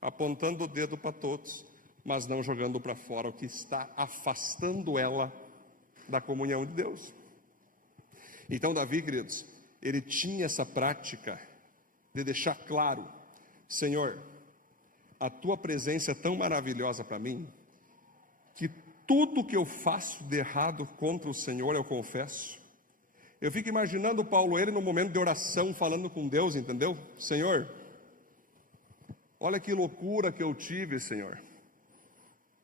apontando o dedo para todos, mas não jogando para fora o que está afastando ela da comunhão de Deus. Então Davi, queridos, ele tinha essa prática de deixar claro: Senhor, a tua presença é tão maravilhosa para mim, que tudo que eu faço de errado contra o Senhor eu confesso. Eu fico imaginando Paulo, ele no momento de oração, falando com Deus, entendeu? Senhor, olha que loucura que eu tive, Senhor.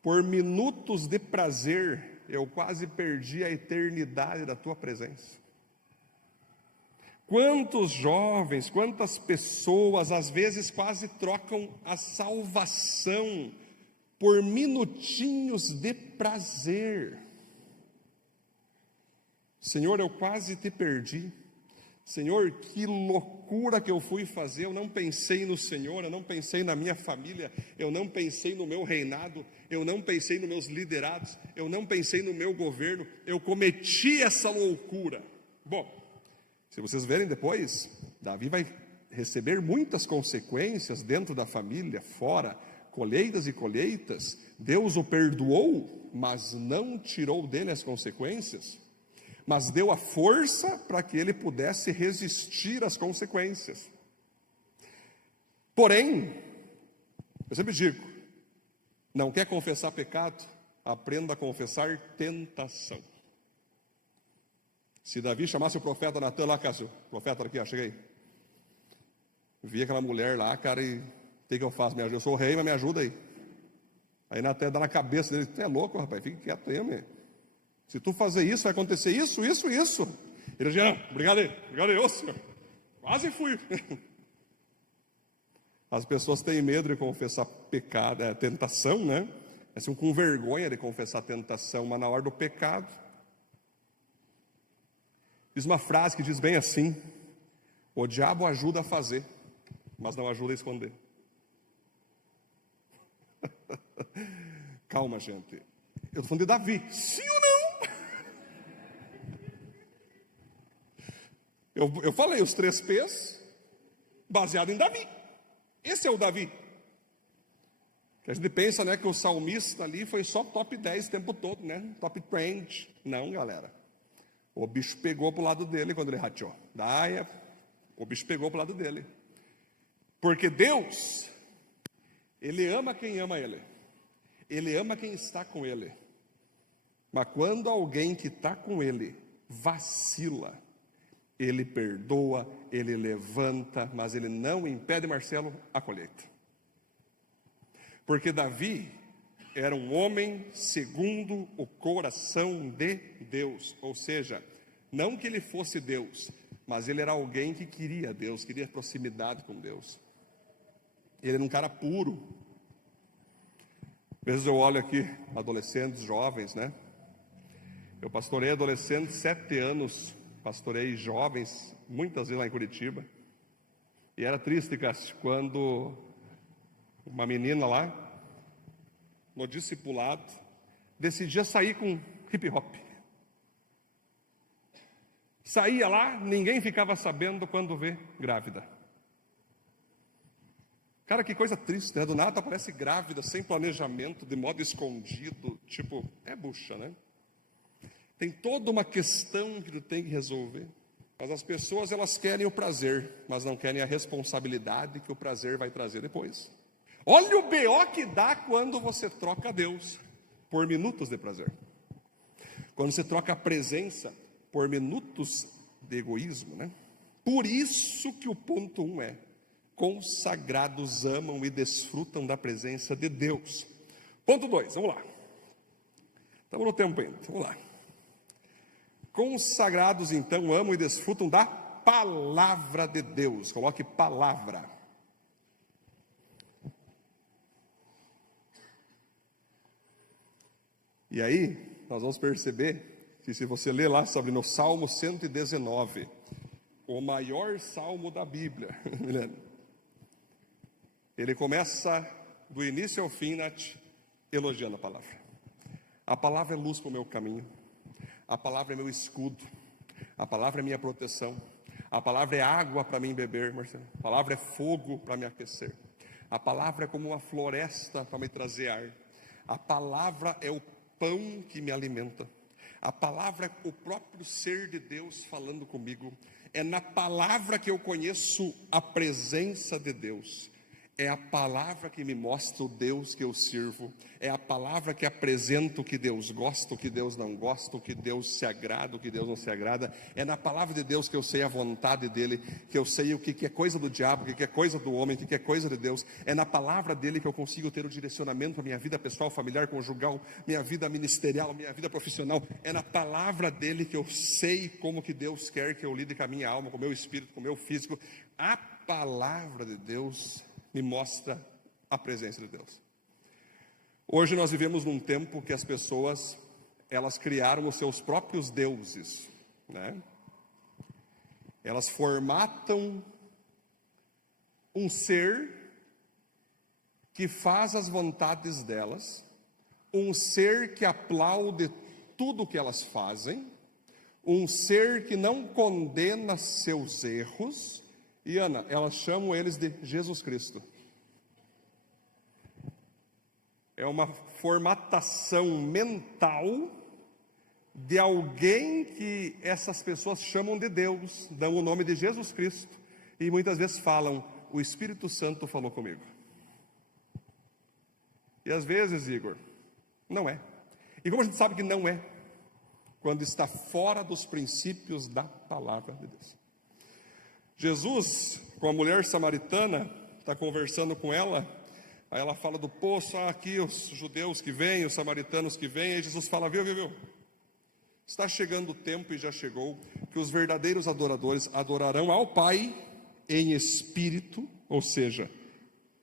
Por minutos de prazer, eu quase perdi a eternidade da tua presença. Quantos jovens, quantas pessoas, às vezes quase trocam a salvação por minutinhos de prazer. Senhor, eu quase te perdi. Senhor, que loucura que eu fui fazer. Eu não pensei no Senhor, eu não pensei na minha família, eu não pensei no meu reinado, eu não pensei nos meus liderados, eu não pensei no meu governo, eu cometi essa loucura. Bom, se vocês verem depois, Davi vai receber muitas consequências dentro da família, fora, colheitas e colheitas. Deus o perdoou, mas não tirou dele as consequências, mas deu a força para que ele pudesse resistir às consequências. Porém, eu sempre digo, não quer confessar pecado? Aprenda a confessar tentação. Se Davi chamasse o profeta Natan lá, Cássio, o profeta aqui, ó, cheguei. Vi aquela mulher lá, cara, e o que eu faço? Eu sou o rei, mas me ajuda aí. Aí Natan dá na cabeça dele: tu é louco, rapaz, fica quieto aí, meu. Se tu fazer isso, vai acontecer isso. Ele diz: obrigado aí, ô Senhor. Quase fui. As pessoas têm medo de confessar pecado, tentação, né? Assim, com vergonha de confessar tentação, mas na hora do pecado. Diz uma frase que diz bem assim: o diabo ajuda a fazer, mas não ajuda a esconder. Calma, gente. Eu estou falando de Davi. Sim ou não? Eu falei os 3 P's baseado em Davi. Esse é o Davi. Que a gente pensa, né, que o salmista ali foi só top 10 o tempo todo, né? Top trend. Não, galera. O bicho pegou para o lado dele quando ele rateou. O bicho pegou para o lado dele. Porque Deus, Ele ama quem ama Ele. Ele ama quem está com Ele. Mas quando alguém que está com Ele vacila, Ele perdoa, Ele levanta, mas Ele não impede, Marcelo, a colheita. Porque Davi era um homem segundo o coração de Deus. Ou seja, não que ele fosse Deus, mas ele era alguém que queria Deus, queria proximidade com Deus. Ele era um cara puro. Às vezes eu olho aqui, adolescentes, jovens, né? Eu pastorei adolescentes 7 anos, pastorei jovens, muitas vezes lá em Curitiba. E era triste, Cássio, quando uma menina lá, no discipulado, decidia sair com hip hop. Saía lá, ninguém ficava sabendo quando vê grávida. Cara, que coisa triste, né? Do nada aparece grávida, sem planejamento, de modo escondido, tipo, é bucha, né? Tem toda uma questão que tu tem que resolver. Mas as pessoas, elas querem o prazer, mas não querem a responsabilidade que o prazer vai trazer depois. Olha o BO que dá quando você troca Deus por minutos de prazer. Quando você troca a presença por minutos de egoísmo, né? Por isso que o ponto 1 é: consagrados amam e desfrutam da presença de Deus. Ponto 2, vamos lá. Estamos no tempo ainda, vamos lá. Consagrados, então, amam e desfrutam da palavra de Deus. Coloque palavra. E aí, nós vamos perceber que se você ler lá sobre no Salmo 119, o maior salmo da Bíblia, ele começa do início ao fim, Nath, elogiando a palavra. A palavra é luz para o meu caminho, a palavra é meu escudo, a palavra é minha proteção, a palavra é água para mim beber, Marcelo. A palavra é fogo para me aquecer, a palavra é como uma floresta para me trazer ar, a palavra é o pão que me alimenta, a palavra é o próprio ser de Deus falando comigo. É na palavra que eu conheço a presença de Deus. É a palavra que me mostra o Deus que eu sirvo. É a palavra que apresenta o que Deus gosta, o que Deus não gosta, o que Deus se agrada, o que Deus não se agrada. É na palavra de Deus que eu sei a vontade dEle, que eu sei o que é coisa do diabo, o que é coisa do homem, o que é coisa de Deus. É na palavra dEle que eu consigo ter o direcionamento para minha vida pessoal, familiar, conjugal, minha vida ministerial, minha vida profissional. É na palavra dEle que eu sei como que Deus quer que eu lide com a minha alma, com o meu espírito, com o meu físico. A palavra de Deus me mostra a presença de Deus. Hoje nós vivemos num tempo que as pessoas, elas criaram os seus próprios deuses, né? Elas formatam um ser que faz as vontades delas, um ser que aplaude tudo o que elas fazem, um ser que não condena seus erros. E Ana, elas chamam eles de Jesus Cristo. É uma formatação mental de alguém que essas pessoas chamam de Deus, dão o nome de Jesus Cristo, e muitas vezes falam: o Espírito Santo falou comigo. E às vezes, Igor, não é. E como a gente sabe que não é? Quando está fora dos princípios da palavra de Deus. Jesus, com a mulher samaritana, está conversando com ela. Aí ela fala do poço, aqui os judeus que vêm, os samaritanos que vêm, aí Jesus fala, viu, está chegando o tempo, e já chegou, que os verdadeiros adoradores adorarão ao Pai em espírito, ou seja,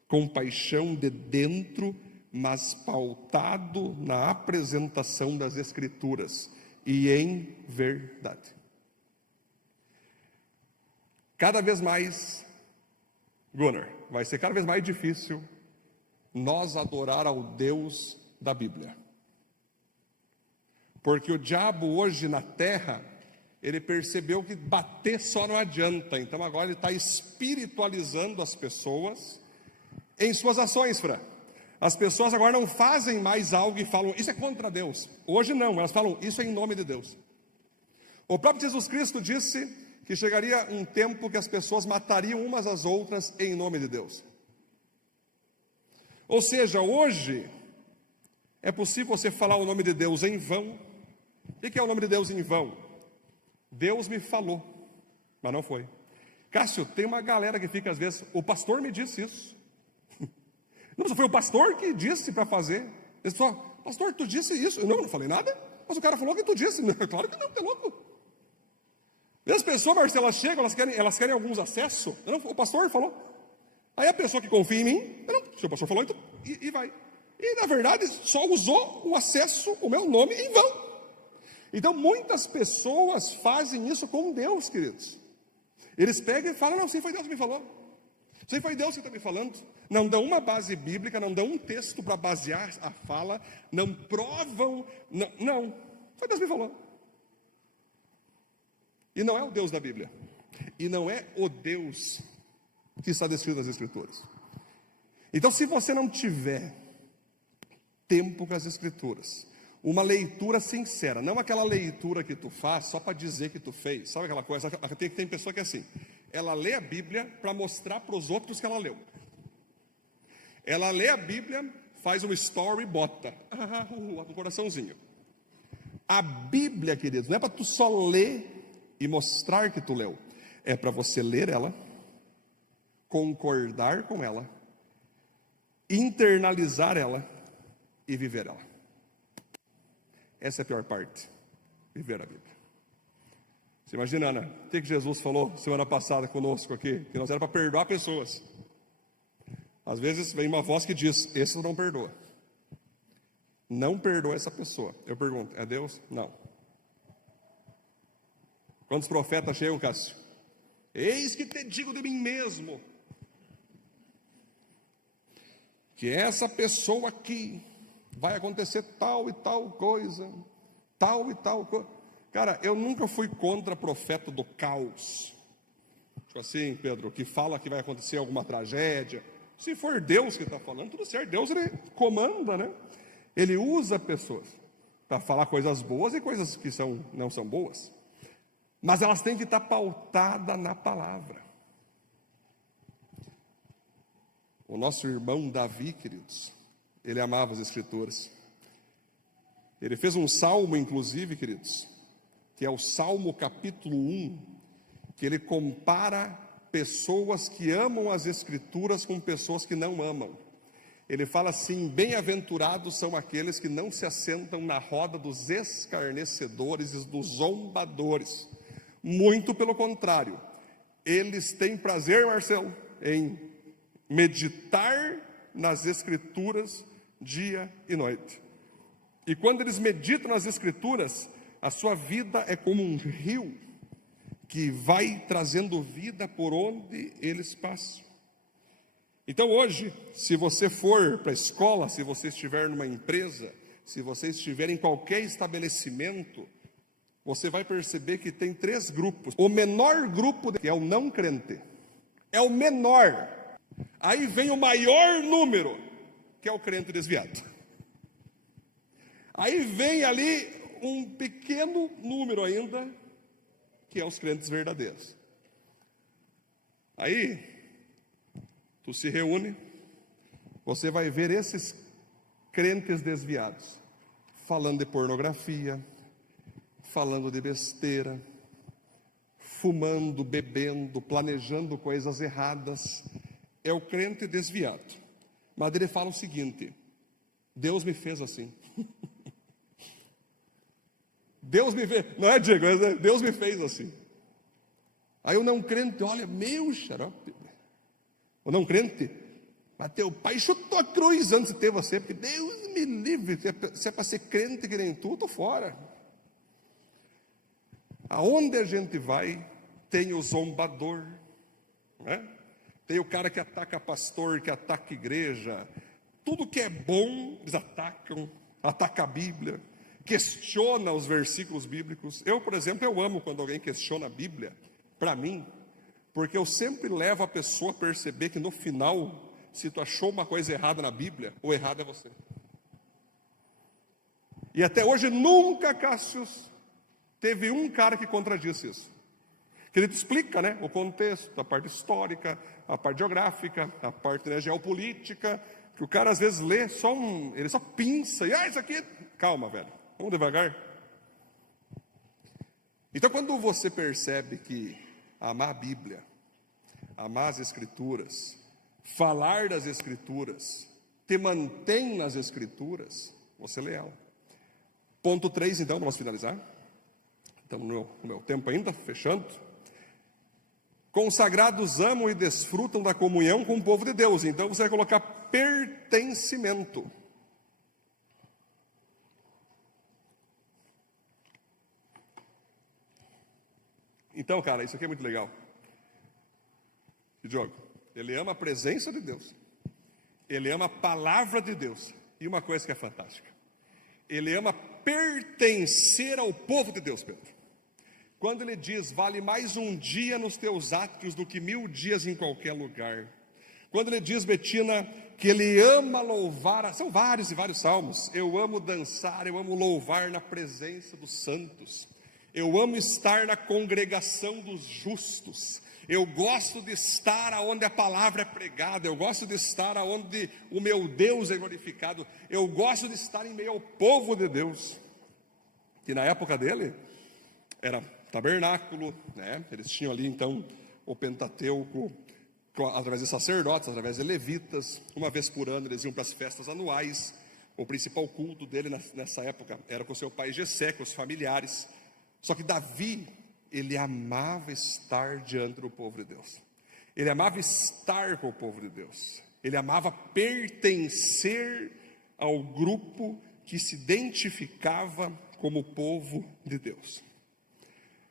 com paixão de dentro, mas pautado na apresentação das Escrituras e em verdade. Cada vez mais, Gunnar, vai ser cada vez mais difícil nós adorar ao Deus da Bíblia. Porque o diabo hoje na terra, ele percebeu que bater só não adianta. Então agora ele está espiritualizando as pessoas em suas ações, Fran. As pessoas agora não fazem mais algo e falam, isso é contra Deus. Hoje não, elas falam, isso é em nome de Deus. O próprio Jesus Cristo disse que chegaria um tempo que as pessoas matariam umas às outras em nome de Deus. Ou seja, hoje é possível você falar o nome de Deus em vão. O que é o nome de Deus em vão? Deus me falou, mas não foi. Cássio, tem uma galera que fica às vezes, o pastor me disse isso. Não, foi o pastor que disse para fazer. Ele só, pastor, tu disse isso? Eu não falei nada, mas o cara falou que tu disse. Claro que não, tu é louco. E as pessoas, Marcelo, elas chegam, elas querem alguns acessos. Não, o pastor falou. Aí a pessoa que confia em mim, não, se o pastor falou, então, e vai. E na verdade só usou o acesso, o meu nome, em vão. Então muitas pessoas fazem isso com Deus, queridos. Eles pegam e falam, não, sim, foi Deus que me falou. Sim, foi Deus que está me falando. Não dão uma base bíblica, não dão um texto para basear a fala, não provam, não, foi Deus que me falou. E não é o Deus da Bíblia. E não é o Deus que está descrito nas Escrituras. Então, se você não tiver tempo com as Escrituras, uma leitura sincera, não aquela leitura que tu faz só para dizer que tu fez, sabe aquela coisa? Tem pessoa que é assim, ela lê a Bíblia para mostrar para os outros que ela leu. Ela lê a Bíblia, faz uma story e bota um coraçãozinho. A Bíblia, queridos, não é para tu só ler e mostrar que tu leu, é para você ler ela, concordar com ela, internalizar ela e viver ela. Essa é a pior parte, viver a Bíblia. Você imagina, Ana, o que Jesus falou semana passada conosco aqui, que nós era para perdoar pessoas. Às vezes vem uma voz que diz, esse não perdoa. Não perdoa essa pessoa. Eu pergunto, é Deus? Não. Quantos profetas chegam, Cássio? Eis que te digo de mim mesmo, que essa pessoa aqui vai acontecer tal e tal coisa, tal e tal coisa. Cara, eu nunca fui contra profeta do caos. Tipo assim, Pedro, que fala que vai acontecer alguma tragédia. Se for Deus que está falando, tudo certo. Deus, ele comanda, né? Ele usa pessoas para falar coisas boas e coisas que não são boas. Mas elas têm que estar pautadas na palavra. O nosso irmão Davi, queridos, ele amava as Escrituras. Ele fez um salmo, inclusive, queridos, que é o Salmo capítulo 1, que ele compara pessoas que amam as Escrituras com pessoas que não amam. Ele fala assim, bem-aventurados são aqueles que não se assentam na roda dos escarnecedores e dos zombadores. Muito pelo contrário, eles têm prazer, Marcelo, em meditar nas Escrituras dia e noite. E quando eles meditam nas Escrituras, a sua vida é como um rio que vai trazendo vida por onde eles passam. Então hoje, se você for para a escola, se você estiver numa empresa, se você estiver em qualquer estabelecimento, você vai perceber que tem 3 grupos. O menor grupo, que é o não crente, é o menor. Aí vem o maior número, que é o crente desviado. Aí vem ali um pequeno número ainda, que é os crentes verdadeiros. Aí, tu se reúne, você vai ver esses crentes desviados, falando de pornografia, falando de besteira, fumando, bebendo, planejando coisas erradas. É o crente desviado. Mas ele fala o seguinte: Deus me fez assim. Deus me fez, não é, Diego? Deus me fez assim. Aí o não crente olha, meu xarope. O não crente, mas teu pai chutou a cruz antes de ter você, porque Deus me livre, se é para ser crente que nem tu, estou fora. Aonde a gente vai, tem o zombador, né? Tem o cara que ataca pastor, que ataca igreja, tudo que é bom, eles atacam, ataca a Bíblia, questiona os versículos bíblicos. Eu, por exemplo, eu amo quando alguém questiona a Bíblia, para mim, porque eu sempre levo a pessoa a perceber que no final, se tu achou uma coisa errada na Bíblia, o errado é você. E até hoje nunca, Cássius, teve um cara que contradisse isso. Que ele te explica, né, o contexto, a parte histórica, a parte geográfica, a parte, né, geopolítica, que o cara às vezes lê ele só pinça, e isso aqui, calma, velho, vamos devagar. Então quando você percebe que amar a Bíblia, amar as Escrituras, falar das Escrituras, te mantém nas Escrituras, você lê ela. Ponto 3, então, vamos finalizar. Estamos no meu tempo ainda, fechando. Consagrados amam e desfrutam da comunhão com o povo de Deus. Então você vai colocar pertencimento. Então, cara, isso aqui é muito legal. Diogo, ele ama a presença de Deus. Ele ama a palavra de Deus. E uma coisa que é fantástica: ele ama pertencer ao povo de Deus, Pedro. Quando ele diz, vale mais um dia nos teus átrios do que 1000 dias em qualquer lugar. Quando ele diz, Betina, que ele ama louvar, são vários e vários salmos. Eu amo dançar, eu amo louvar na presença dos santos. Eu amo estar na congregação dos justos. Eu gosto de estar onde a palavra é pregada. Eu gosto de estar onde o meu Deus é glorificado. Eu gosto de estar em meio ao povo de Deus. E na época dele, era tabernáculo, né? Eles tinham ali então o Pentateuco, através de sacerdotes, através de levitas. Uma vez por ano eles iam para as festas anuais. O principal culto dele nessa época era com seu pai Jessé, com os familiares. Só que Davi, ele amava estar diante do povo de Deus. Ele amava estar com o povo de Deus. Ele amava pertencer ao grupo que se identificava como o povo de Deus.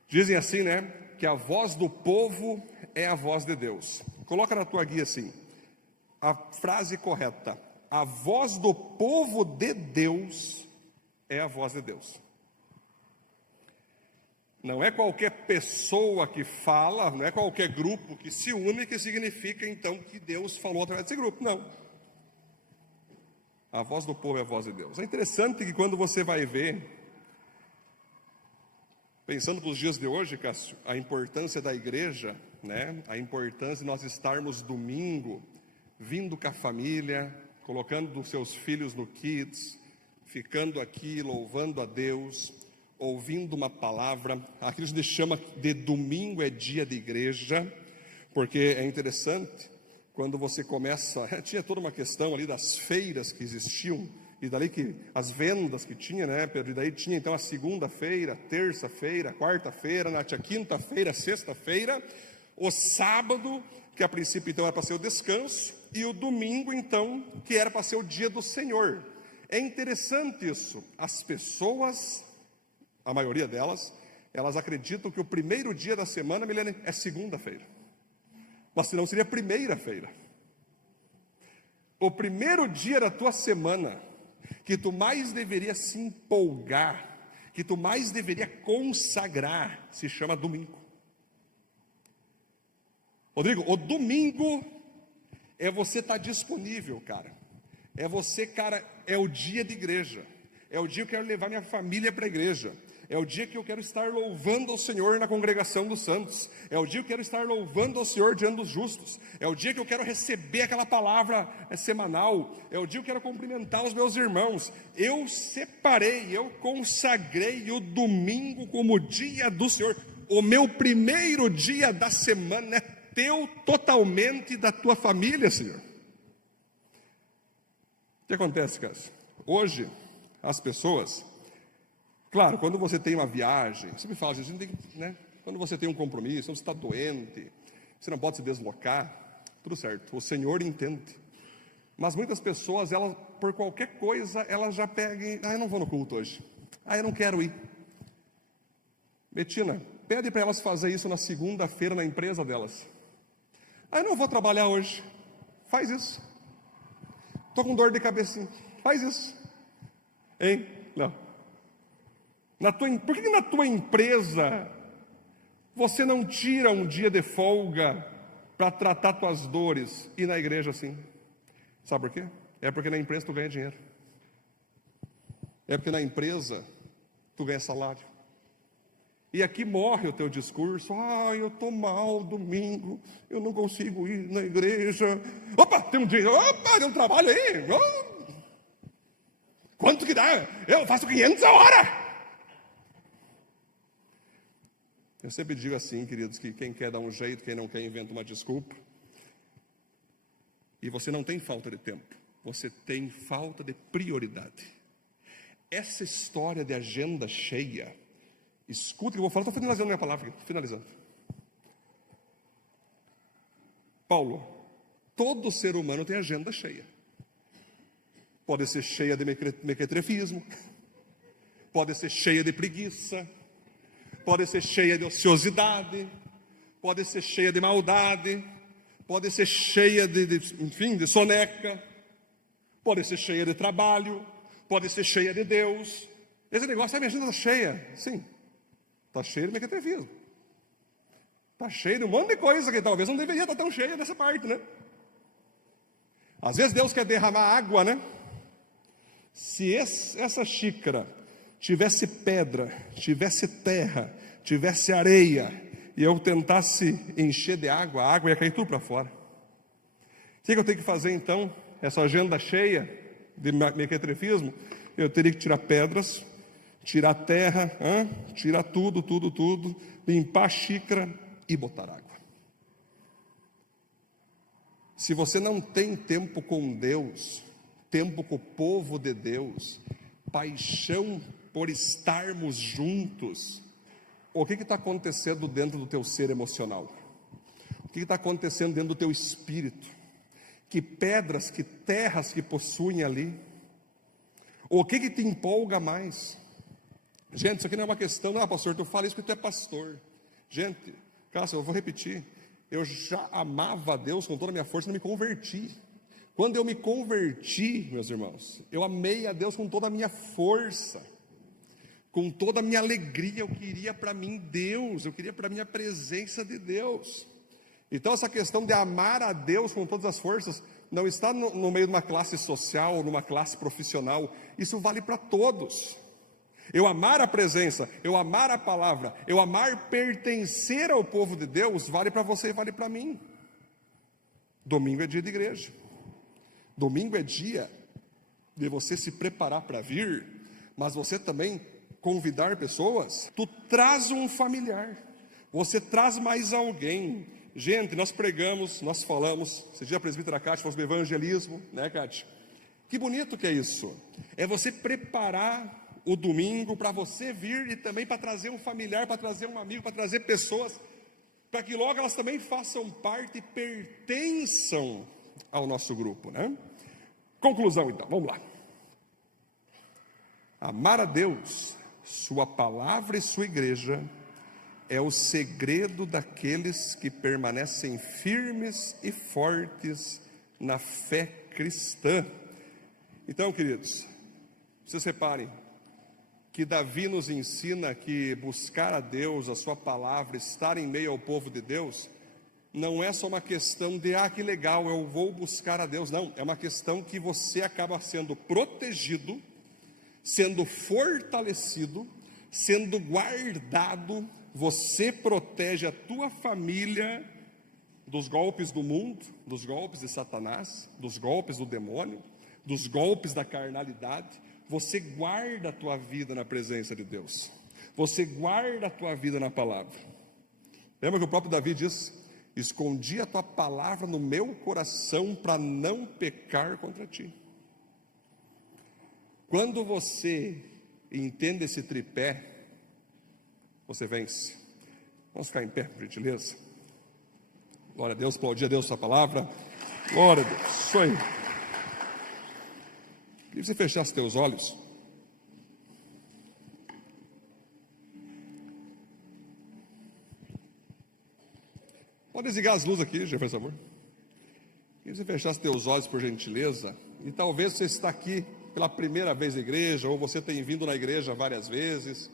Dizem assim, né, que a voz do povo é a voz de Deus. Coloca na tua guia assim, a frase correta: a voz do povo de Deus é a voz de Deus. Não é qualquer pessoa que fala, não é qualquer grupo que se une que significa então que Deus falou através desse grupo, não. A voz do povo é a voz de Deus. É interessante que quando você vai ver, pensando nos dias de hoje, Cássio, a importância da igreja, né? A importância de nós estarmos domingo, vindo com a família, colocando os seus filhos no kids, ficando aqui, louvando a Deus, ouvindo uma palavra. Aquilo que a gente chama de domingo é dia de igreja, porque é interessante, quando você começa, tinha toda uma questão ali das feiras que existiam, e dali que as vendas que tinha, né, Pedro? E daí tinha então a segunda-feira, terça-feira, quarta-feira, tinha quinta-feira, sexta-feira, o sábado, que a princípio então era para ser o descanso, e o domingo então, que era para ser o dia do Senhor. É interessante isso, as pessoas, a maioria delas, elas acreditam que o primeiro dia da semana, Milene, é segunda-feira. Mas senão seria primeira-feira. O primeiro dia da tua semana, que tu mais deveria se empolgar, que tu mais deveria consagrar, se chama domingo. Rodrigo, o domingo é você estar disponível, cara. É você, cara, é o dia de igreja. É o dia que eu quero levar minha família para a igreja. É o dia que eu quero estar louvando ao Senhor na congregação dos santos. É o dia que eu quero estar louvando ao Senhor diante dos justos. É o dia que eu quero receber aquela palavra semanal. É o dia que eu quero cumprimentar os meus irmãos. Eu separei, eu consagrei o domingo como dia do Senhor. O meu primeiro dia da semana é teu totalmente, da tua família, Senhor. O que acontece, cara? Hoje, as pessoas, claro, quando você tem uma viagem, você me fala, gente, né? Quando você tem um compromisso, quando você está doente, você não pode se deslocar, tudo certo, o Senhor entende. Mas muitas pessoas, elas, por qualquer coisa, elas já pegam, eu não vou no culto hoje, eu não quero ir. Betina, pede para elas fazer isso na segunda-feira na empresa delas. Eu não vou trabalhar hoje, faz isso. Estou com dor de cabeça, faz isso. Hein? Não. Por que na tua empresa você não tira um dia de folga para tratar tuas dores e na igreja assim? Sabe por quê? É porque na empresa tu ganha dinheiro. É porque na empresa tu ganha salário. E aqui morre o teu discurso. Eu estou mal domingo, eu não consigo ir na igreja. Opa, tem um dia, tem um trabalho aí. Quanto que dá? Eu faço 500 a hora. Eu sempre digo assim, queridos, que quem quer dá um jeito, quem não quer inventa uma desculpa. E você não tem falta de tempo, você tem falta de prioridade. Essa história de agenda cheia, escuta o que eu vou falar, estou finalizando minha palavra aqui, finalizando. Paulo, todo ser humano tem agenda cheia. Pode ser cheia de mequetrefismo, pode ser cheia de preguiça, pode ser cheia de ociosidade, pode ser cheia de maldade, pode ser cheia de soneca, pode ser cheia de trabalho, pode ser cheia de Deus. Esse negócio, a minha agenda está cheia, sim, está cheia de mequetrefismo, está cheia de um monte de coisa que talvez não deveria estar tão cheia dessa parte, né? Às vezes Deus quer derramar água, né? Se essa xícara tivesse pedra, tivesse terra, tivesse areia, e eu tentasse encher de água, a água ia cair tudo para fora. O que eu tenho que fazer então? Essa agenda cheia de mequetrefismo, eu teria que tirar pedras, tirar terra, tirar tudo, limpar a xícara e botar água. Se você não tem tempo com Deus, tempo com o povo de Deus, paixão por estarmos juntos, o que está acontecendo dentro do teu ser emocional? O que está acontecendo dentro do teu espírito? Que pedras, que terras que possuem ali? O que te empolga mais? Gente, isso aqui não é uma questão, pastor, tu fala isso porque tu é pastor. Gente, Cássio, eu vou repetir, eu já amava a Deus com toda a minha força e não me converti. Quando eu me converti, meus irmãos, eu amei a Deus com toda a minha força, com toda a minha alegria. Eu queria para mim Deus, eu queria para mim a presença de Deus. Então essa questão de amar a Deus com todas as forças, não está no meio de uma classe social, numa classe profissional, isso vale para todos. Eu amar a presença, eu amar a palavra, eu amar pertencer ao povo de Deus, vale para você e vale para mim. Domingo é dia de igreja. Domingo é dia de você se preparar para vir, mas você também convidar pessoas. Tu traz um familiar, você traz mais alguém. Gente, nós pregamos, nós falamos, você diz a presbítera Cátia, falamos do evangelismo, né, Cátia? Que bonito que é isso. É você preparar o domingo para você vir e também para trazer um familiar, para trazer um amigo, para trazer pessoas, para que logo elas também façam parte e pertençam ao nosso grupo, né? Conclusão então, vamos lá. Amar a Deus, sua palavra e sua igreja é o segredo daqueles que permanecem firmes e fortes na fé cristã. Então, queridos, vocês reparem que Davi nos ensina que buscar a Deus, a sua palavra, estar em meio ao povo de Deus, não é só uma questão de, que legal, eu vou buscar a Deus. Não, é uma questão que você acaba sendo protegido, sendo fortalecido, sendo guardado. Você protege a tua família dos golpes do mundo, dos golpes de Satanás, dos golpes do demônio, dos golpes da carnalidade. Você guarda a tua vida na presença de Deus. Você guarda a tua vida na palavra. Lembra que o próprio Davi diz: escondi a tua palavra no meu coração para não pecar contra ti. Quando você entende esse tripé, você vence. Vamos ficar em pé, por gentileza. Glória a Deus, aplaudir a Deus sua palavra. Glória a Deus, isso aí. Queria que você fechasse teus olhos. Pode desligar as luzes aqui, Jefferson, por favor. Queria que você fechasse teus olhos, por gentileza. E talvez você está aqui pela primeira vez na igreja, ou você tem vindo na igreja várias vezes,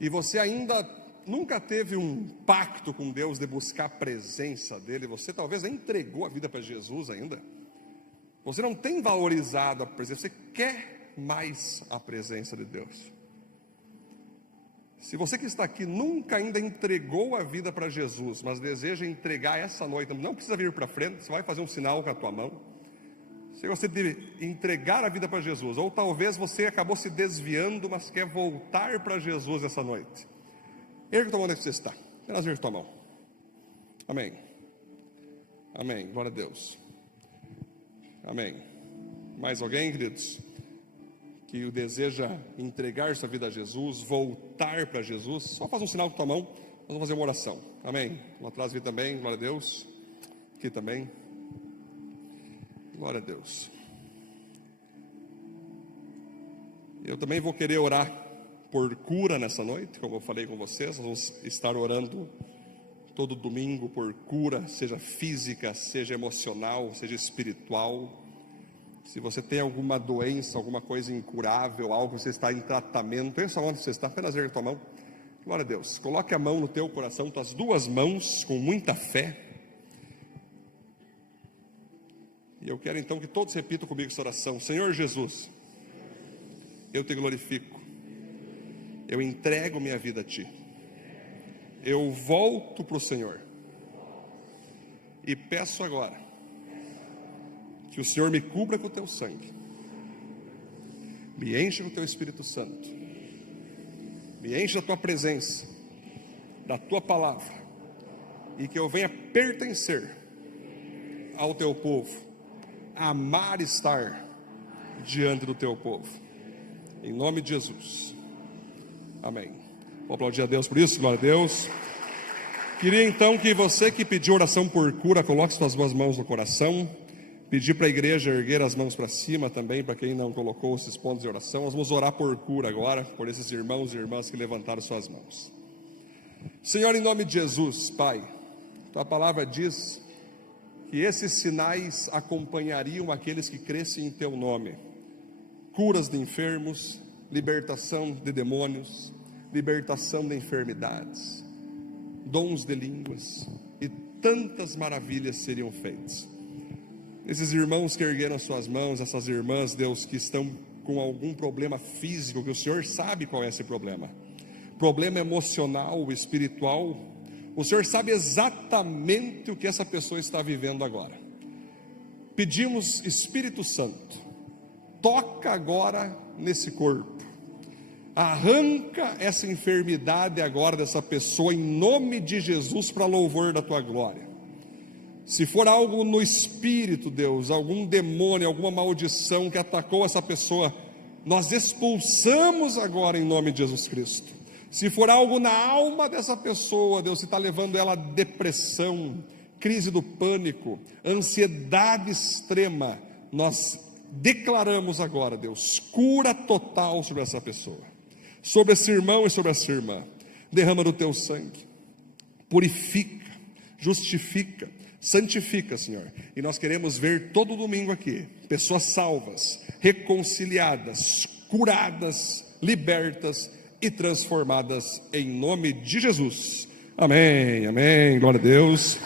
e você ainda nunca teve um pacto com Deus de buscar a presença dEle. Você talvez nem entregou a vida para Jesus ainda. Você não tem valorizado a presença, você quer mais a presença de Deus. Se você que está aqui nunca ainda entregou a vida para Jesus, mas deseja entregar essa noite, não precisa vir para frente, você vai fazer um sinal com a tua mão. Se você deve entregar a vida para Jesus, ou talvez você acabou se desviando, mas quer voltar para Jesus essa noite. Ergue tua mão onde você está, apenas ergue tua mão. Amém. Amém, glória a Deus. Amém. Mais alguém, queridos, que deseja entregar sua vida a Jesus, voltar para Jesus? Só faz um sinal com tua mão, nós vamos fazer uma oração. Amém. Lá atrás vi também, glória a Deus. Aqui também. Glória a Deus. Eu também vou querer orar por cura nessa noite, como eu falei com vocês. Nós vamos estar orando todo domingo por cura, seja física, seja emocional, seja espiritual. Se você tem alguma doença, alguma coisa incurável, algo que você está em tratamento, pensa onde você está, apenas ergue a tua mão. Glória a Deus. Coloque a mão no teu coração, tuas duas mãos, com muita fé. E eu quero então que todos repitam comigo essa oração. Senhor Jesus, eu te glorifico, eu entrego minha vida a Ti, eu volto para o Senhor, e peço agora, que o Senhor me cubra com o Teu sangue, me enche com o Teu Espírito Santo, me enche da Tua presença, da Tua palavra, e que eu venha pertencer ao Teu povo, amar estar diante do Teu povo, em nome de Jesus, amém. Vou aplaudir a Deus por isso, glória a Deus. Queria então que você que pediu oração por cura, coloque suas duas mãos no coração. Pedir para a igreja erguer as mãos para cima também, para quem não colocou esses pontos de oração. Nós vamos orar por cura agora, por esses irmãos e irmãs que levantaram suas mãos. Senhor, em nome de Jesus, Pai, Tua palavra diz que esses sinais acompanhariam aqueles que crescem em Teu nome. Curas de enfermos, libertação de demônios, libertação de enfermidades, dons de línguas, e tantas maravilhas seriam feitas. Esses irmãos que ergueram suas mãos, essas irmãs, Deus, que estão com algum problema físico, que o Senhor sabe qual é esse problema, problema emocional, espiritual, o Senhor sabe exatamente o que essa pessoa está vivendo agora. Pedimos, Espírito Santo, toca agora nesse corpo, arranca essa enfermidade agora dessa pessoa, em nome de Jesus, para louvor da Tua glória. Se for algo no espírito, Deus, algum demônio, alguma maldição que atacou essa pessoa, nós expulsamos agora em nome de Jesus Cristo. Se for algo na alma dessa pessoa, Deus, se está levando ela a depressão, crise do pânico, ansiedade extrema, nós declaramos agora, Deus, cura total sobre essa pessoa, sobre esse irmão e sobre essa irmã. Derrama do Teu sangue, purifica, justifica, santifica, Senhor. E nós queremos ver todo domingo aqui pessoas salvas, reconciliadas, curadas, libertas e transformadas em nome de Jesus. Amém, amém, glória a Deus.